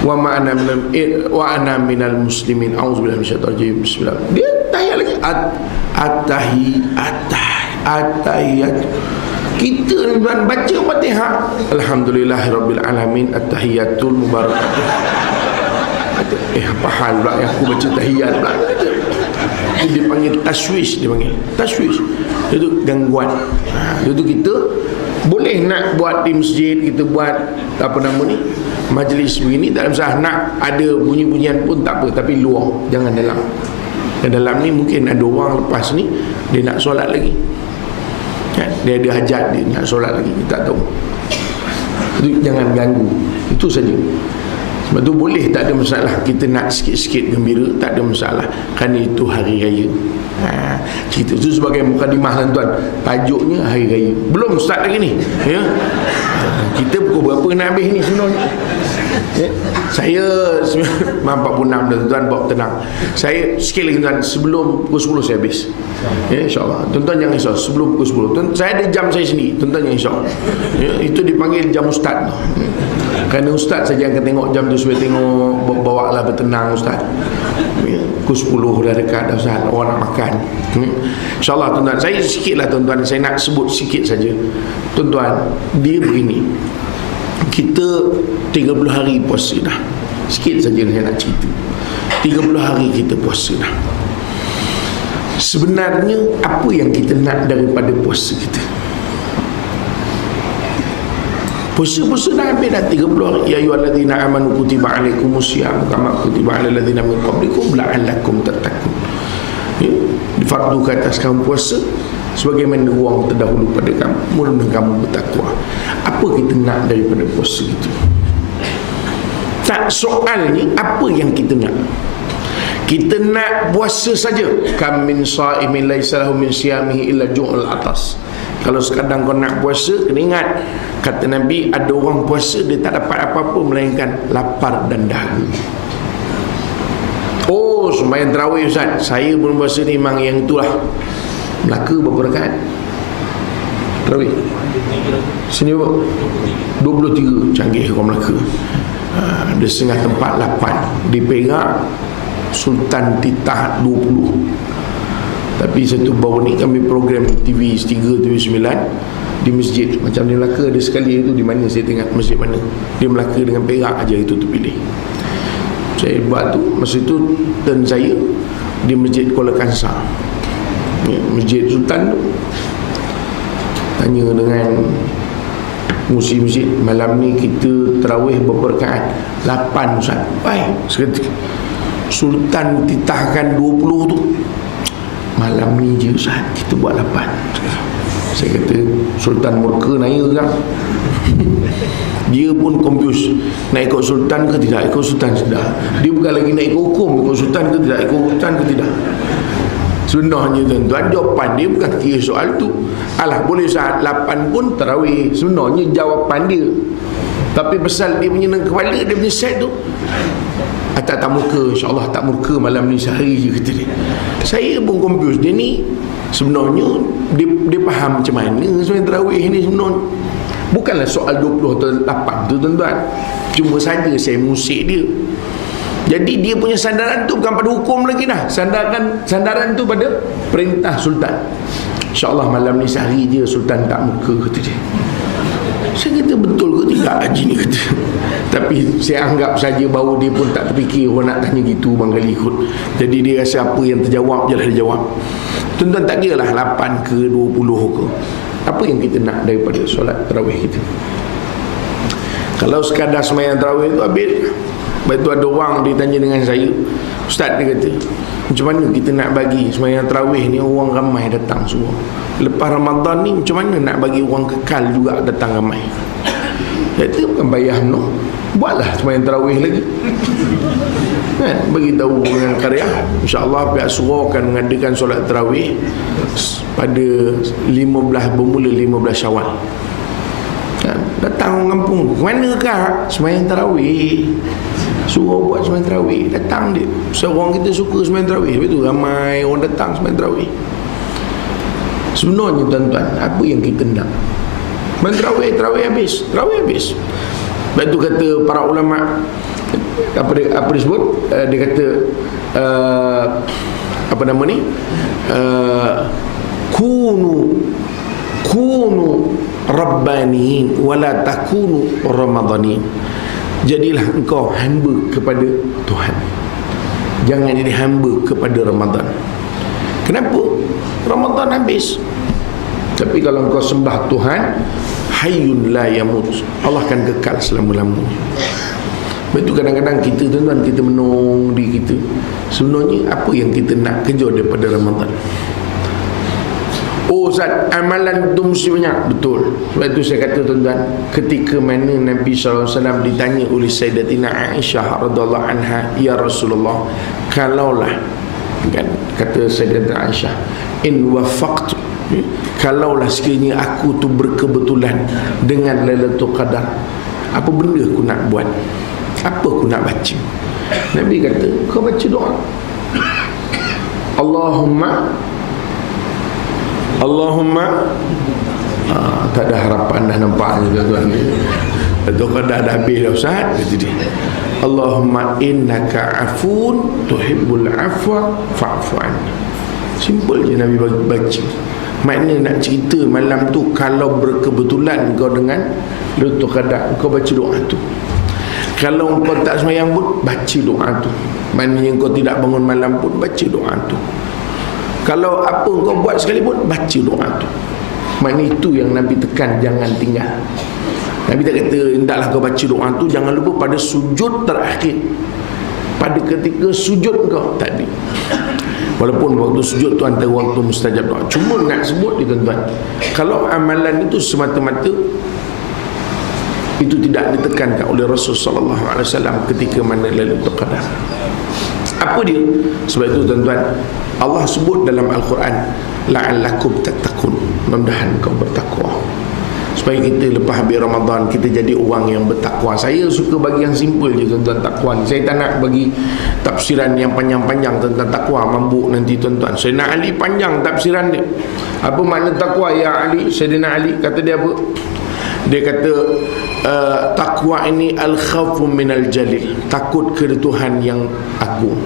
Wa ana minal muslimin. Auzubillahi minasyaitonir rajim. Bismillah. Dia tahiyat lagi. At-tahiyat. Kita baca Fatihah, alhamdulillahirabbil alamin, at-tahiyatul mubarakatuh. Apa hal pula yang aku baca tahiyat pula? Dia panggil taswish, dia panggil taswish. Itu gangguan. Itu kita boleh nak buat di masjid, kita buat apa nama ni, majlis begini, tak ada masalah. Nak ada bunyi-bunyian pun tak apa, tapi luar, jangan dalam. Dan dalam ni mungkin ada orang lepas ni dia nak solat lagi, dia ada hajat, dia nak solat lagi, kita tak tahu. Itu jangan ganggu. Itu saja. Sebab tu boleh, tak ada masalah. Kita nak sikit-sikit gembira, tak ada masalah, kerana itu hari raya. Kita tu sebagai mukadimah tuan-tuan, tajuknya hari raya. Belum start lagi ni, ya. Kita pukul berapa nak habis ni sebenarnya? Saya 46 dah tuan-tuan, bawa tenang. Saya sikit lagi tuan, sebelum pukul 10 saya habis, ya, insyaAllah. Tuan-tuan jangan risau, sebelum pukul 10 saya ada jam saya sendiri, tuan-tuan jangan risau, ya. Itu dipanggil jam ustaz. Kerana ustaz saja akan tengok jam tu, supaya tengok, bawa lah bertenang ustaz, ya. Pukul 10 dah dekat dah ustaz, orang nak makan, ya. InsyaAllah tuan-tuan, saya sikit lah tuan-tuan, saya nak sebut sikit saja. Tuan-tuan, dia begini, kita 30 hari puasa dah. Sikit saja saya nak cerita. 30 hari kita puasa dah. Sebenarnya apa yang kita nak daripada puasa kita? Puasa-puasa dah habis dah 30. Ya ayyuhallazina amanu kutiba alaikumusiyam kama kutiba alal ladzina min qablikum la'allakum tattaqun. Ya, difardukan atas kamu puasa sebagaimana orang terdahulu pada kamu, mula kamu bertakwa. Apa kita nak daripada puasa kita? Tak, soalnya apa yang kita nak? Kita nak puasa saja. Kam min sha'imin laisa lahu min siyamihi illa ju'ul atas. Kalau sekadang kau nak puasa, kena ingat, kata Nabi, ada orang puasa dia tak dapat apa-apa melainkan lapar dan dahaga. Oh, sembahyang tarawih Ustaz, saya pun puasa ni memang yang itulah. Melaka berapa rakaat? Tarawih sini berapa? 23. Canggih kau Melaka. Ada setengah tempat 8. Di Perak Sultan Titah 20. Tapi satu baru ni kami program TV 3, TV 9 di masjid. Macam di Melaka ada sekali itu, di mana saya tengok masjid mana, di Melaka dengan Perak aja itu terpilih. Saya buat tu, masa itu turn saya di masjid Kuala Kangsar, ya, masjid Sultan tu. Tanya dengan musim-musim, malam ni kita tarawih berapa rakaat? 8 Ustaz. Baik, seketika Sultan titahkan 20 tu. Malam ni je Ustaz, kita buat 8. Saya kata, Sultan murka naik kan? Dia pun confused, nak ikut Sultan ke tidak, ikut Sultan sudah. Dia bukan lagi nak ikut hukum, ikut Sultan ke tidak, ikut Sultan ke tidak. Sebenarnya tuan-tuan, jawapan dia bukan kira soal tu. Alah, boleh Ustaz 8 pun tarawih. Sebenarnya jawapan dia, tapi pasal dia punya kepala, dia punya set tu, tak murka, insyaAllah tak murka malam ni, sehari je kata dia. Saya pun confused. Dia ni sebenarnya dia faham macam mana sebenarnya tarawih ni sebenarnya. Bukanlah soal 20 atau 8 tu tuan-tuan, cuma saja saya musik dia. Jadi dia punya sandaran tu bukan pada hukum lagi dah. Sandaran tu pada perintah Sultan. InsyaAllah malam ni sehari je Sultan tak murka kata dia. Saya kata betul ke tidak haji ni kata. Tapi saya anggap saja bahawa dia pun tak terfikir orang nak tanya gitu bang kali ikut. Jadi dia rasa apa yang terjawab je lah dia jawab. Tuan-tuan tak kira lah 8 ke 20 ke. Apa yang kita nak daripada solat tarawih kita? Kalau sekadar sembahyang tarawih tu habis. Lepas tu ada orang dia tanya dengan saya, Ustaz, dia kata, macam mana kita nak bagi sembahyang tarawih ni orang ramai datang semua? Lepas Ramadan ni macam mana nak bagi orang kekal juga datang ramai? Kata bukan bayar no, buatlah sembahyang tarawih lagi kan, bagi tahu dengan karya. InsyaAllah pihak surau akan mengadakan solat tarawih pada 15 bermula 15 Syawal kan. Datang orang kampung, mana kak sembahyang tarawih, suruh buat sembahyang tarawih, datang dia. Seorang kita suka sembahyang tarawih, lepas tu ramai orang datang sembahyang tarawih. Sebenarnya tuan-tuan, apa yang kita nak? Tarawih habis. Lepas tu kata para ulama, apa dia sebut? Dia kata apa nama ni? Kunu rabbaniin wala takunu ramadhaniin. Jadilah engkau hamba kepada Tuhan, jangan jadi hamba kepada Ramadan. Kenapa? Ramadan habis. Tapi kalau engkau sembah Tuhan, hayyun la yamut, Allah akan kekal selama-lamanya. Betul, kadang-kadang kita tuan-tuan, kita menung di kita, sebenarnya apa yang kita nak kejar daripada Ramadan? Oh Ustaz, amalan tu mesti banyak. Betul. Sebab itu saya kata tuan-tuan, ketika mana Nabi SAW ditanya oleh Sayyidatina Aisyah radhiyallahu anha, ya Rasulullah, kalaulah, kan, kata Sayyidatina Aisyah, in wafaqtu, kalaulah sekiranya aku tu berkebetulan dengan Lailatul Qadar, apa benda aku nak buat? Apa aku nak baca? Nabi kata, kau baca doa, Allahumma tak ada harapan dah nampaknya tuan-tuan. Betul kan dah habis dah Ustaz, kata dia. Allahumma innaka afun tuhibbul afwa fa'fu anni. Simple je Nabi baca. Maknanya nak cerita malam tu, kalau berkebetulan kau dengan Lailatul Qadar, kau baca doa tu. Kalau kau tak sembahyang pun baca doa tu. Maknanya kau tidak bangun malam pun baca doa tu. Kalau apa kau buat sekalipun, baca doa tu. Maknanya itu yang Nabi tekan, jangan tinggal. Nabi tak kata hendaklah kau baca doa tu, jangan lupa pada sujud terakhir, pada ketika sujud kau tadi. Walaupun waktu sujud tu antara waktu mustajab doa. Cuma nak sebut dia tuan-tuan, kalau amalan itu semata-mata itu tidak ditekankan oleh Rasulullah SAW ketika mana Lailatul Qadar. Apa dia? Sebab itu tuan-tuan, Allah sebut dalam Al-Quran, la'allakum tattaqun, mudah-mudahan kau bertakwa. Supaya kita lepas habis Ramadan, kita jadi orang yang bertakwa. Saya suka bagi yang simple je tuan-tuan, takwa ni. Saya tak nak bagi tafsiran yang panjang-panjang tentang takwa, mabuk nanti tuan-tuan. Sayyidina Ali panjang tafsiran dia. Apa makna takwa ya Ali? Sayyidina Ali kata dia apa? Dia kata takwa ini al-khawfu minal jalil, takut kepada Tuhan yang agung,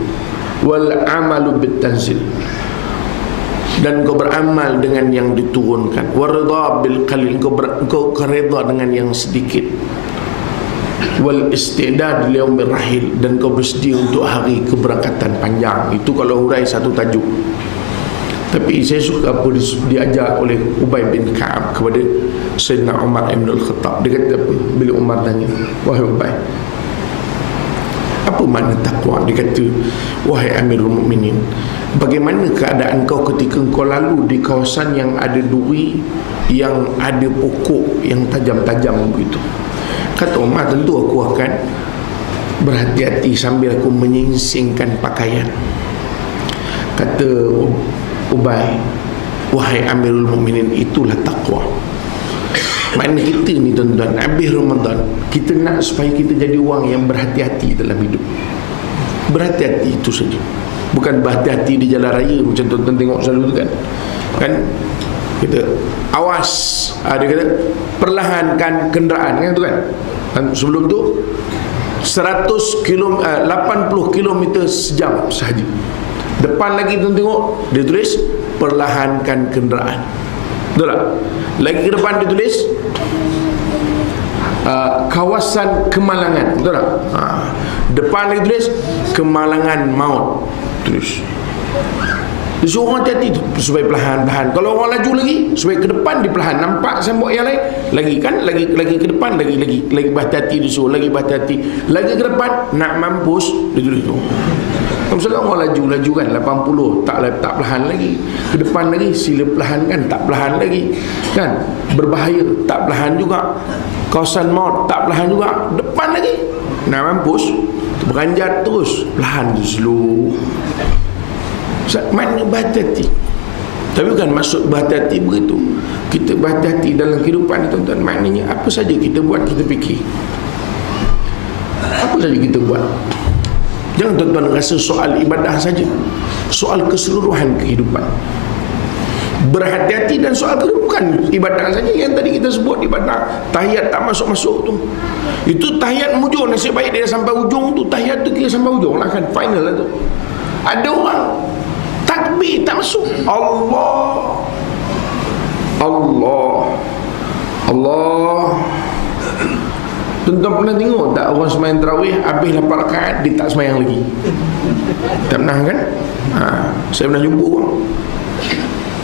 wal amalu bitanzil, dan kau beramal dengan yang diturunkan, waridha bil qalil, kau redha dengan yang sedikit, wal istidad li yaumir rahil, dan kau bersedia untuk hari keberangkatan panjang. Itu kalau hurai satu tajuk. Tapi saya suka apa diajar oleh Ubay bin Ka'ab kepada Sayyidina Umar Ibn Al-Khattab. Dia kata apa? Bila Umar tanya, wahai Ubay, apa makna takwa? Dia kata, wahai Amirul Mukminin, bagaimana keadaan kau ketika kau lalu di kawasan yang ada duri, yang ada pokok yang tajam-tajam begitu? Kata Umar, tentu aku akan berhati-hati sambil aku menyingsingkan pakaian. Kata Ubay, wahai Amirul Mukminin, itulah takwa. Maknanya kita ni tuan-tuan, habis Ramadan, kita nak supaya kita jadi orang yang berhati-hati dalam hidup. Berhati-hati itu saja. Bukan berhati-hati di jalan raya macam tuan-tuan tengok selalu tu kan. Kan kita awas, dia kata perlahankan kenderaan kan tu kan. Sebelum tu 80 km sejam sahaja. Depan lagi tuan tengok, dia tulis perlahankan kenderaan. Betul tak? Lagi ke depan dia tulis kawasan kemalangan. Betul tak? Depan lagi tulis kemalangan maut. Tulis. Dia suruh orang hati-hati tu supaya perlahan-lahan. Kalau orang laju lagi, supaya ke depan dia perlahan. Nampak sembok yang lain, lagi kan, lagi ke depan, lagi berhati-hati, dia suruh lagi berhati-hati. Lagi ke depan, nak mampus, dia tulis tu. Misalnya orang laju kan 80, tak perlahan lagi. Ke depan lagi sila perlahan kan, tak perlahan lagi. Kan? Berbahaya, tak perlahan juga. Kawasan maut, tak perlahan juga. Depan lagi nak mampus, beranjat terus, perlahan je slow. Mana berhati-hati. Tapi bukan maksud berhati-hati begitu. Kita berhati-hati dalam kehidupan ni tuan-tuan. Maknanya apa saja kita buat, kita fikir. Apa saja kita buat, jangan tuan-tuan rasa soal ibadah saja, soal keseluruhan kehidupan. Berhati-hati dan soal kehidupan, bukan ibadah saja. Yang tadi kita sebut ibadah tahiyat tak masuk-masuk tu, itu tahiyat mujur. Nasib baik dia sampai ujung tu, tahiyat tu kira sampai ujung lah kan, final lah tu. Ada orang takbir tak masuk, Allah Tuan-tuan pernah tengok tak orang sembahyang tarawih habis 8 rakaat dia tak sembahyang lagi? Tak pernah kan? Saya pernah jumpa orang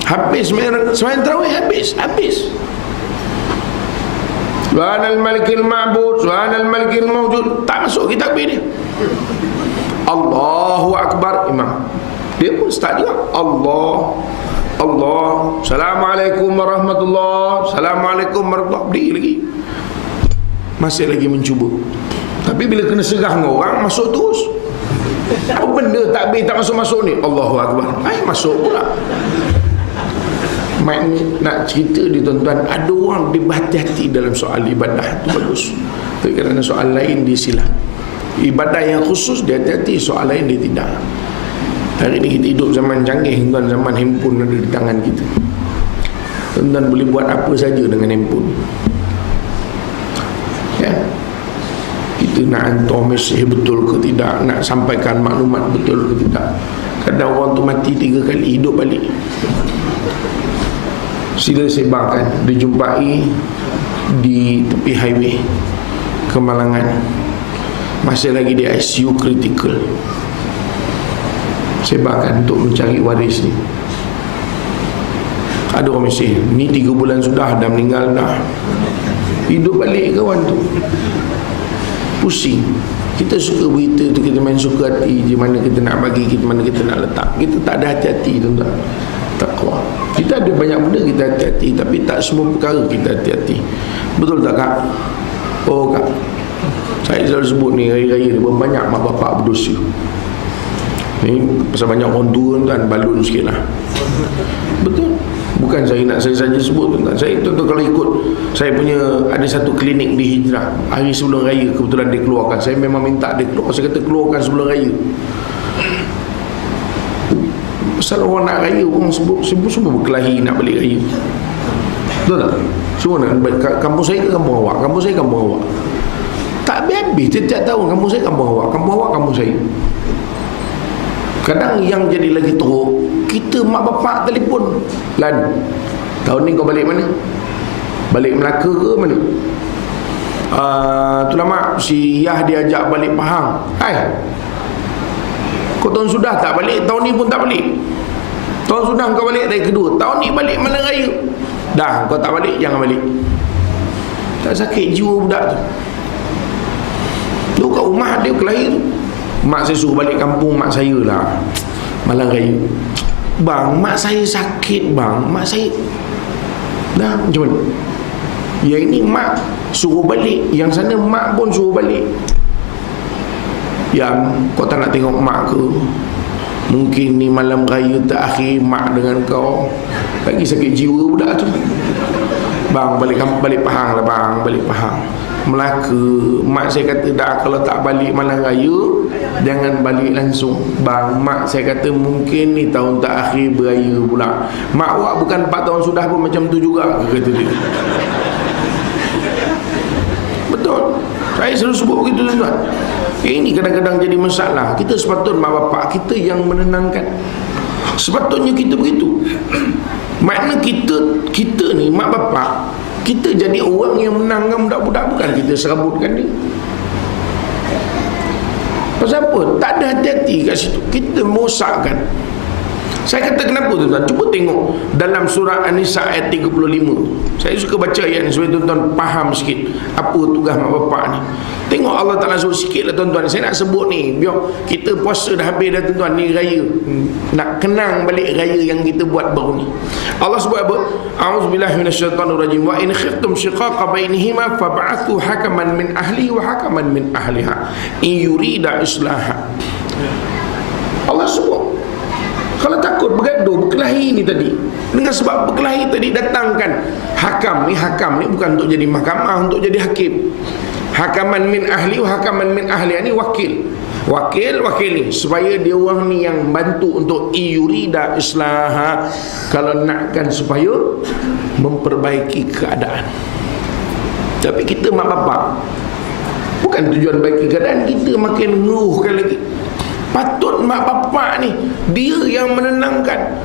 habis sembahyang tarawih, habis Subhanal Malikil Ma'bud, Subhanal Malikil Mawjud, tak masuk kita takbir dia. Allahu Akbar, imam dia pun start juga Allah Assalamualaikum warahmatullahi, Assalamualaikum warahmatullahi, berdiri lagi, masih lagi mencuba. Tapi bila kena serah dengan orang, masuk terus. Apa benda takbir tak masuk-masuk ni? Allahu Akbar, masuk pula. Maknanya nak cerita dia tuan-tuan, ada orang dia berhati-hati dalam soal ibadah tu bagus. Tapi kerana soal lain dia silap. Ibadah yang khusus dia hati-hati, soal lain dia tidak. Hari ni kita hidup zaman canggih tuan, zaman handphone ada di tangan kita. Tuan-tuan boleh buat apa saja dengan handphone. Ya, kita nak hantar mesej betul ke tidak, nak sampaikan maklumat betul ke tidak. Kadang orang tu mati 3 kali, hidup balik. Sila sebarkan, dijumpai di tepi highway Kemalangan, masih lagi di ICU kritikal. Sebarkan untuk mencari waris ni. Ada orang mesej, ni 3 bulan sudah dah meninggal dah. Hidup balik kawan tu. Pusing. Kita suka berita tu, kita main suka hati je, mana kita nak bagi, kita mana kita nak letak. Kita tak ada hati-hati tuan-tuan. Takwa. Kita ada banyak benda kita hati-hati, tapi tak semua perkara kita hati-hati. Betul tak kak? Oh kak, saya selalu sebut ni, raya-raya ni banyak mak bapak berdosa. Ni pasal banyak orang tua tuan, balun sikit lah. Betul. Bukan saya nak saya saja sebut tuan-tuan. Saya tuan-tuan kalau ikut, saya punya ada satu klinik di Hijrah, hari sebelum raya kebetulan dia keluarkan. Saya memang minta dia keluar. Saya kata keluarkan sebelum raya. Pasal orang nak raya, orang semua berkelahi nak balik raya. Betul tak? Semua nak balik. Kampung saya ke kampung awak? Kampung saya kampung awak. Tak habis-habis setiap tahun. Kampung saya kampung awak, kampung awak kampung saya. Kadang yang jadi lagi teruk, kita mak bapak telefon, Lan, tahun ni kau balik mana? Balik Melaka ke mana? Tu lama si Yah dia ajak balik Pahang. Hai, kau tahun sudah tak balik? Tahun ni pun tak balik. Tahun sudah kau balik raya kedua, tahun ni balik mana raya? Dah kau tak balik, jangan balik. Tak sakit jiwa budak tu. Tu kat rumah dia kelahi tu. Mak saya suruh balik kampung mak saya lah, malam raya. Bang, mak saya sakit bang, mak saya. Dah macam mana? Yang ini mak suruh balik, yang sana mak pun suruh balik. Yang kau tak nak tengok mak ke? Mungkin ni malam raya terakhir mak dengan kau. Lagi sakit jiwa budak tu. Bang, balik Pahang lah bang, balik Pahang. Melaka, mak saya kata dah kalau tak balik malam raya, jangan balik langsung. Bang, mak saya kata mungkin ni tahun terakhir beraya pula. Mak awak bukan 4 tahun sudah pun macam tu juga, kata dia. Betul. Saya selalu sebut begitu tuan-tuan. Ini kadang-kadang jadi masalah. Kita sepatutnya mak bapak kita yang menenangkan. Sepatutnya kita begitu. Makna kita ni mak bapak, kita jadi orang yang menangkan budak-budak, bukan kita serabutkan dia. Pasal apa? Tak ada hati-hati kat situ. Kita mosakkan. Saya kata kenapa tuan-tuan? Cuba tengok dalam surah An-Nisa ayat 35. Saya suka baca ayat ni supaya tuan-tuan faham sikit apa tugas mak bapak ni. Tengok Allah Ta'ala sebut sikit lah tuan-tuan. Saya nak sebut ni, biar kita puasa dah habis dah tuan-tuan. Ni raya, nak kenang balik raya yang kita buat baru ni. Allah sebut apa? A'udzubillahi minasyaitanirrajim. Wa in khiftum shiqaqa bainihima fab'athu hakaman min ahli wa hakaman min ahliha in yurida islaha. Allah sebut, kalau takut bergaduh, berkelahi ni tadi, dengan sebab berkelahi tadi, datangkan hakam ni bukan untuk jadi mahkamah, untuk jadi hakim. Hakaman min ahli wa hakaman min ahli, ni wakil ni supaya dia orang ni yang bantu untuk yurida islaha, kalau nakkan supaya memperbaiki keadaan. Tapi kita mak bapak, bukan tujuan baiki keadaan, kita makin mengeruhkan lagi. Patut mak bapak ni dia yang menenangkan.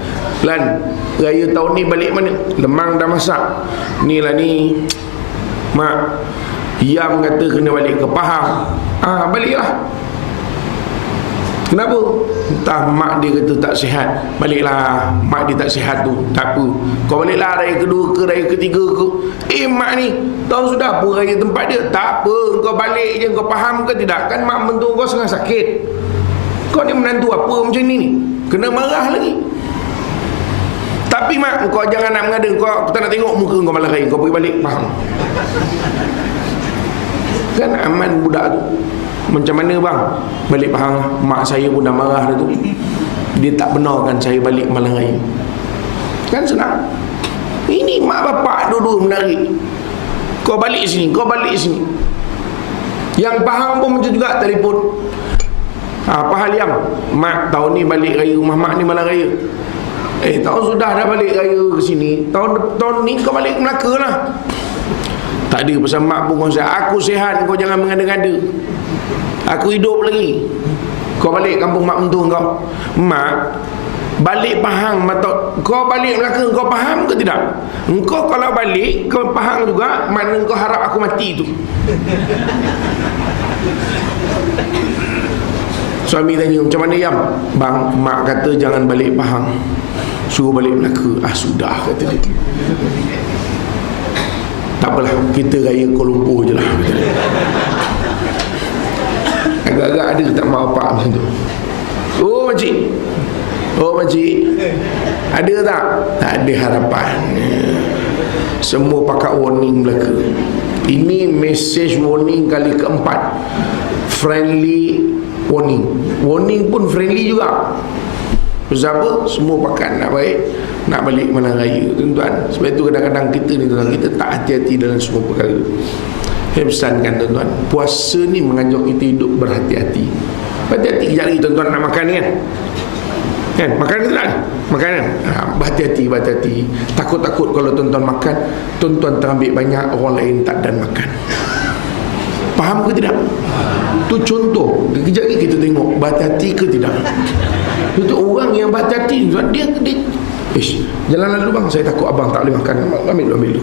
Lan, raya tahun ni balik mana? Lemang dah masak. Ni lah ni, mak yang kata kena balik ke Pahang. Baliklah. Kenapa? Entah mak dia kata tak sihat. Baliklah. Mak dia tak sihat tu, tak apa. Kau baliklah raya kedua ke raya ketiga ke. Mak ni tahun sudah apa raya tempat dia? Tak apa, kau balik je. Kau faham ke tidak? Kan mak mentua kau sangat sakit. Kau ni menantu apa macam ni? Kena marah lagi. Tapi mak, kau jangan nak mengada. Kau tak nak tengok muka kau malam raya. Kau pergi balik Pahang. Kan aman budak tu. Macam mana bang? Balik Pahang. Mak saya pun dah marah dah tu. Dia tak benarkan saya balik malam raya. Kan senang. Ini mak bapak dua-dua menarik. Kau balik sini, kau balik sini. Yang Pahang pun macam juga telefon. Apa hal yang mak tahun ni balik raya rumah mak ni malam raya. Tahun sudah dah balik raya ke sini. Tahun ni kau balik ke Melaka lah. Tak ada, pasal mak pun konsep aku sihat, kau jangan mengada-ngada. Aku hidup lagi. Kau balik kampung mak mentua kau. Mak balik Pahang, kau balik Melaka, kau faham ke tidak? Engkau kalau balik kau Pahang juga, mana kau harap aku mati tu? Suami tanya, macam mana Yam? Bang, mak kata jangan balik Pahang. suruh balik Melaka. Sudah, kata dia. Tak apalah, kita raya Kuala Lumpur je lah, kata dia. Agak-agak ada tak mau apa macam tu. Oh makcik, ada tak? Tak ada harapan. Semua pakai warning Melaka. Ini message warning kali keempat. Friendly warning. Warning pun friendly juga. Sebab semua pakai nak baik, nak balik Malang Raya, tuan-tuan. Sebab itu kadang-kadang kita ni, tuan-tuan, kita tak hati-hati dalam semua perkara. Saya pesankan, tuan-tuan, puasa ni mengajar kita hidup berhati-hati. Berhati-hati kejap lagi, tuan-tuan, nak makan ni kan, makan ke tak? Makanan, berhati-hati. Takut-takut kalau tuan-tuan makan, tuan-tuan terambil banyak, orang lain tak dan makan. Faham ke tidak? Tu contoh. Kejap lagi kita tengok berhati-hati ke tidak. Itu orang yang berhati-hati, dia jalan lalu bang, saya takut abang tak boleh makan. Ambil dulu.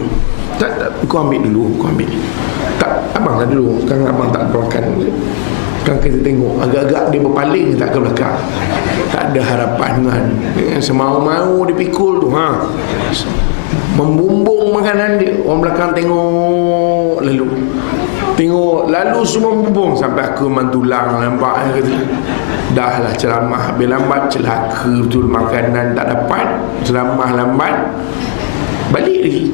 Tak, kau ambil dulu. Tak, abang lah dulu. Kan abang tak boleh makan. Kan kita tengok agak-agak dia berpaling tak ke belakang. Tak ada harapan kan. Semau-mau dipikul tu, membumbung makanan dia. Orang belakang tengok lalu semua membumbung sampai aku mantulang nampak kata. Dah lah ceramah habis lambat, celaka betul, makanan tak dapat, ceramah lambat, balik lagi.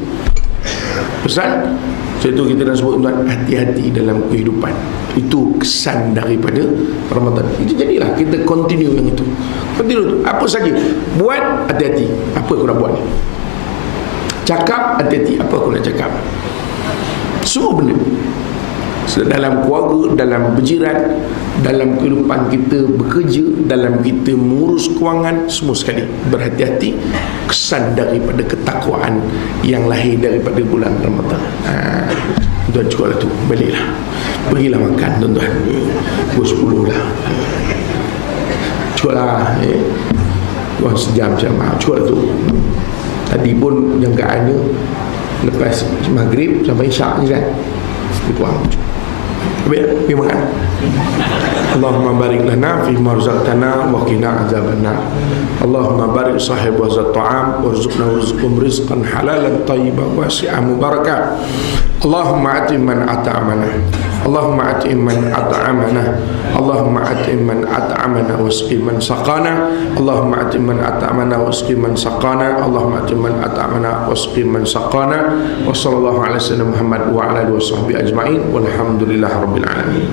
Pesan itu kita dah sebut, tuan, hati-hati dalam kehidupan. Itu kesan daripada Ramadan. Itu jadilah kita continue yang itu. Continue apa saja buat, hati-hati. Apa aku nak buat ni? Cakap, hati-hati. Apa aku nak cakap? Semua benda. Dalam keluarga, dalam berjiran, dalam kehidupan kita bekerja, dalam kita mengurus kewangan, semua sekali berhati-hati. Kesan daripada ketakwaan yang lahir daripada bulan Ramadan. Tuan cukup lah tu, baliklah, pergilah makan, tuan-tuan. Pukul 10 dah, cukup lah. Tuan sejam cukup lah tu. Tadi pun jangkaannya lepas maghrib sampai isyak je kan. Kurang pergi makan. Allahumma barik lana fi ma razaqtana wa qina azabannar. Allahumma barik sahib wa zat ta'am warzuqna rizqan halalan tayyiban wasi'an mubarakah. Allahumma atim man at'amana. Allahumma atim man at'amana. Allahumma atim man at'amana wasqi man saqana. Allahumma atim man at'amana wasqi man saqana. Allahumma atim man at'amana wasqi man saqana. Wa sallallahu ala sayyidina Muhammad wa ala alihi wa sahbihi ajma'in. Walhamdulillahirabbil alamin.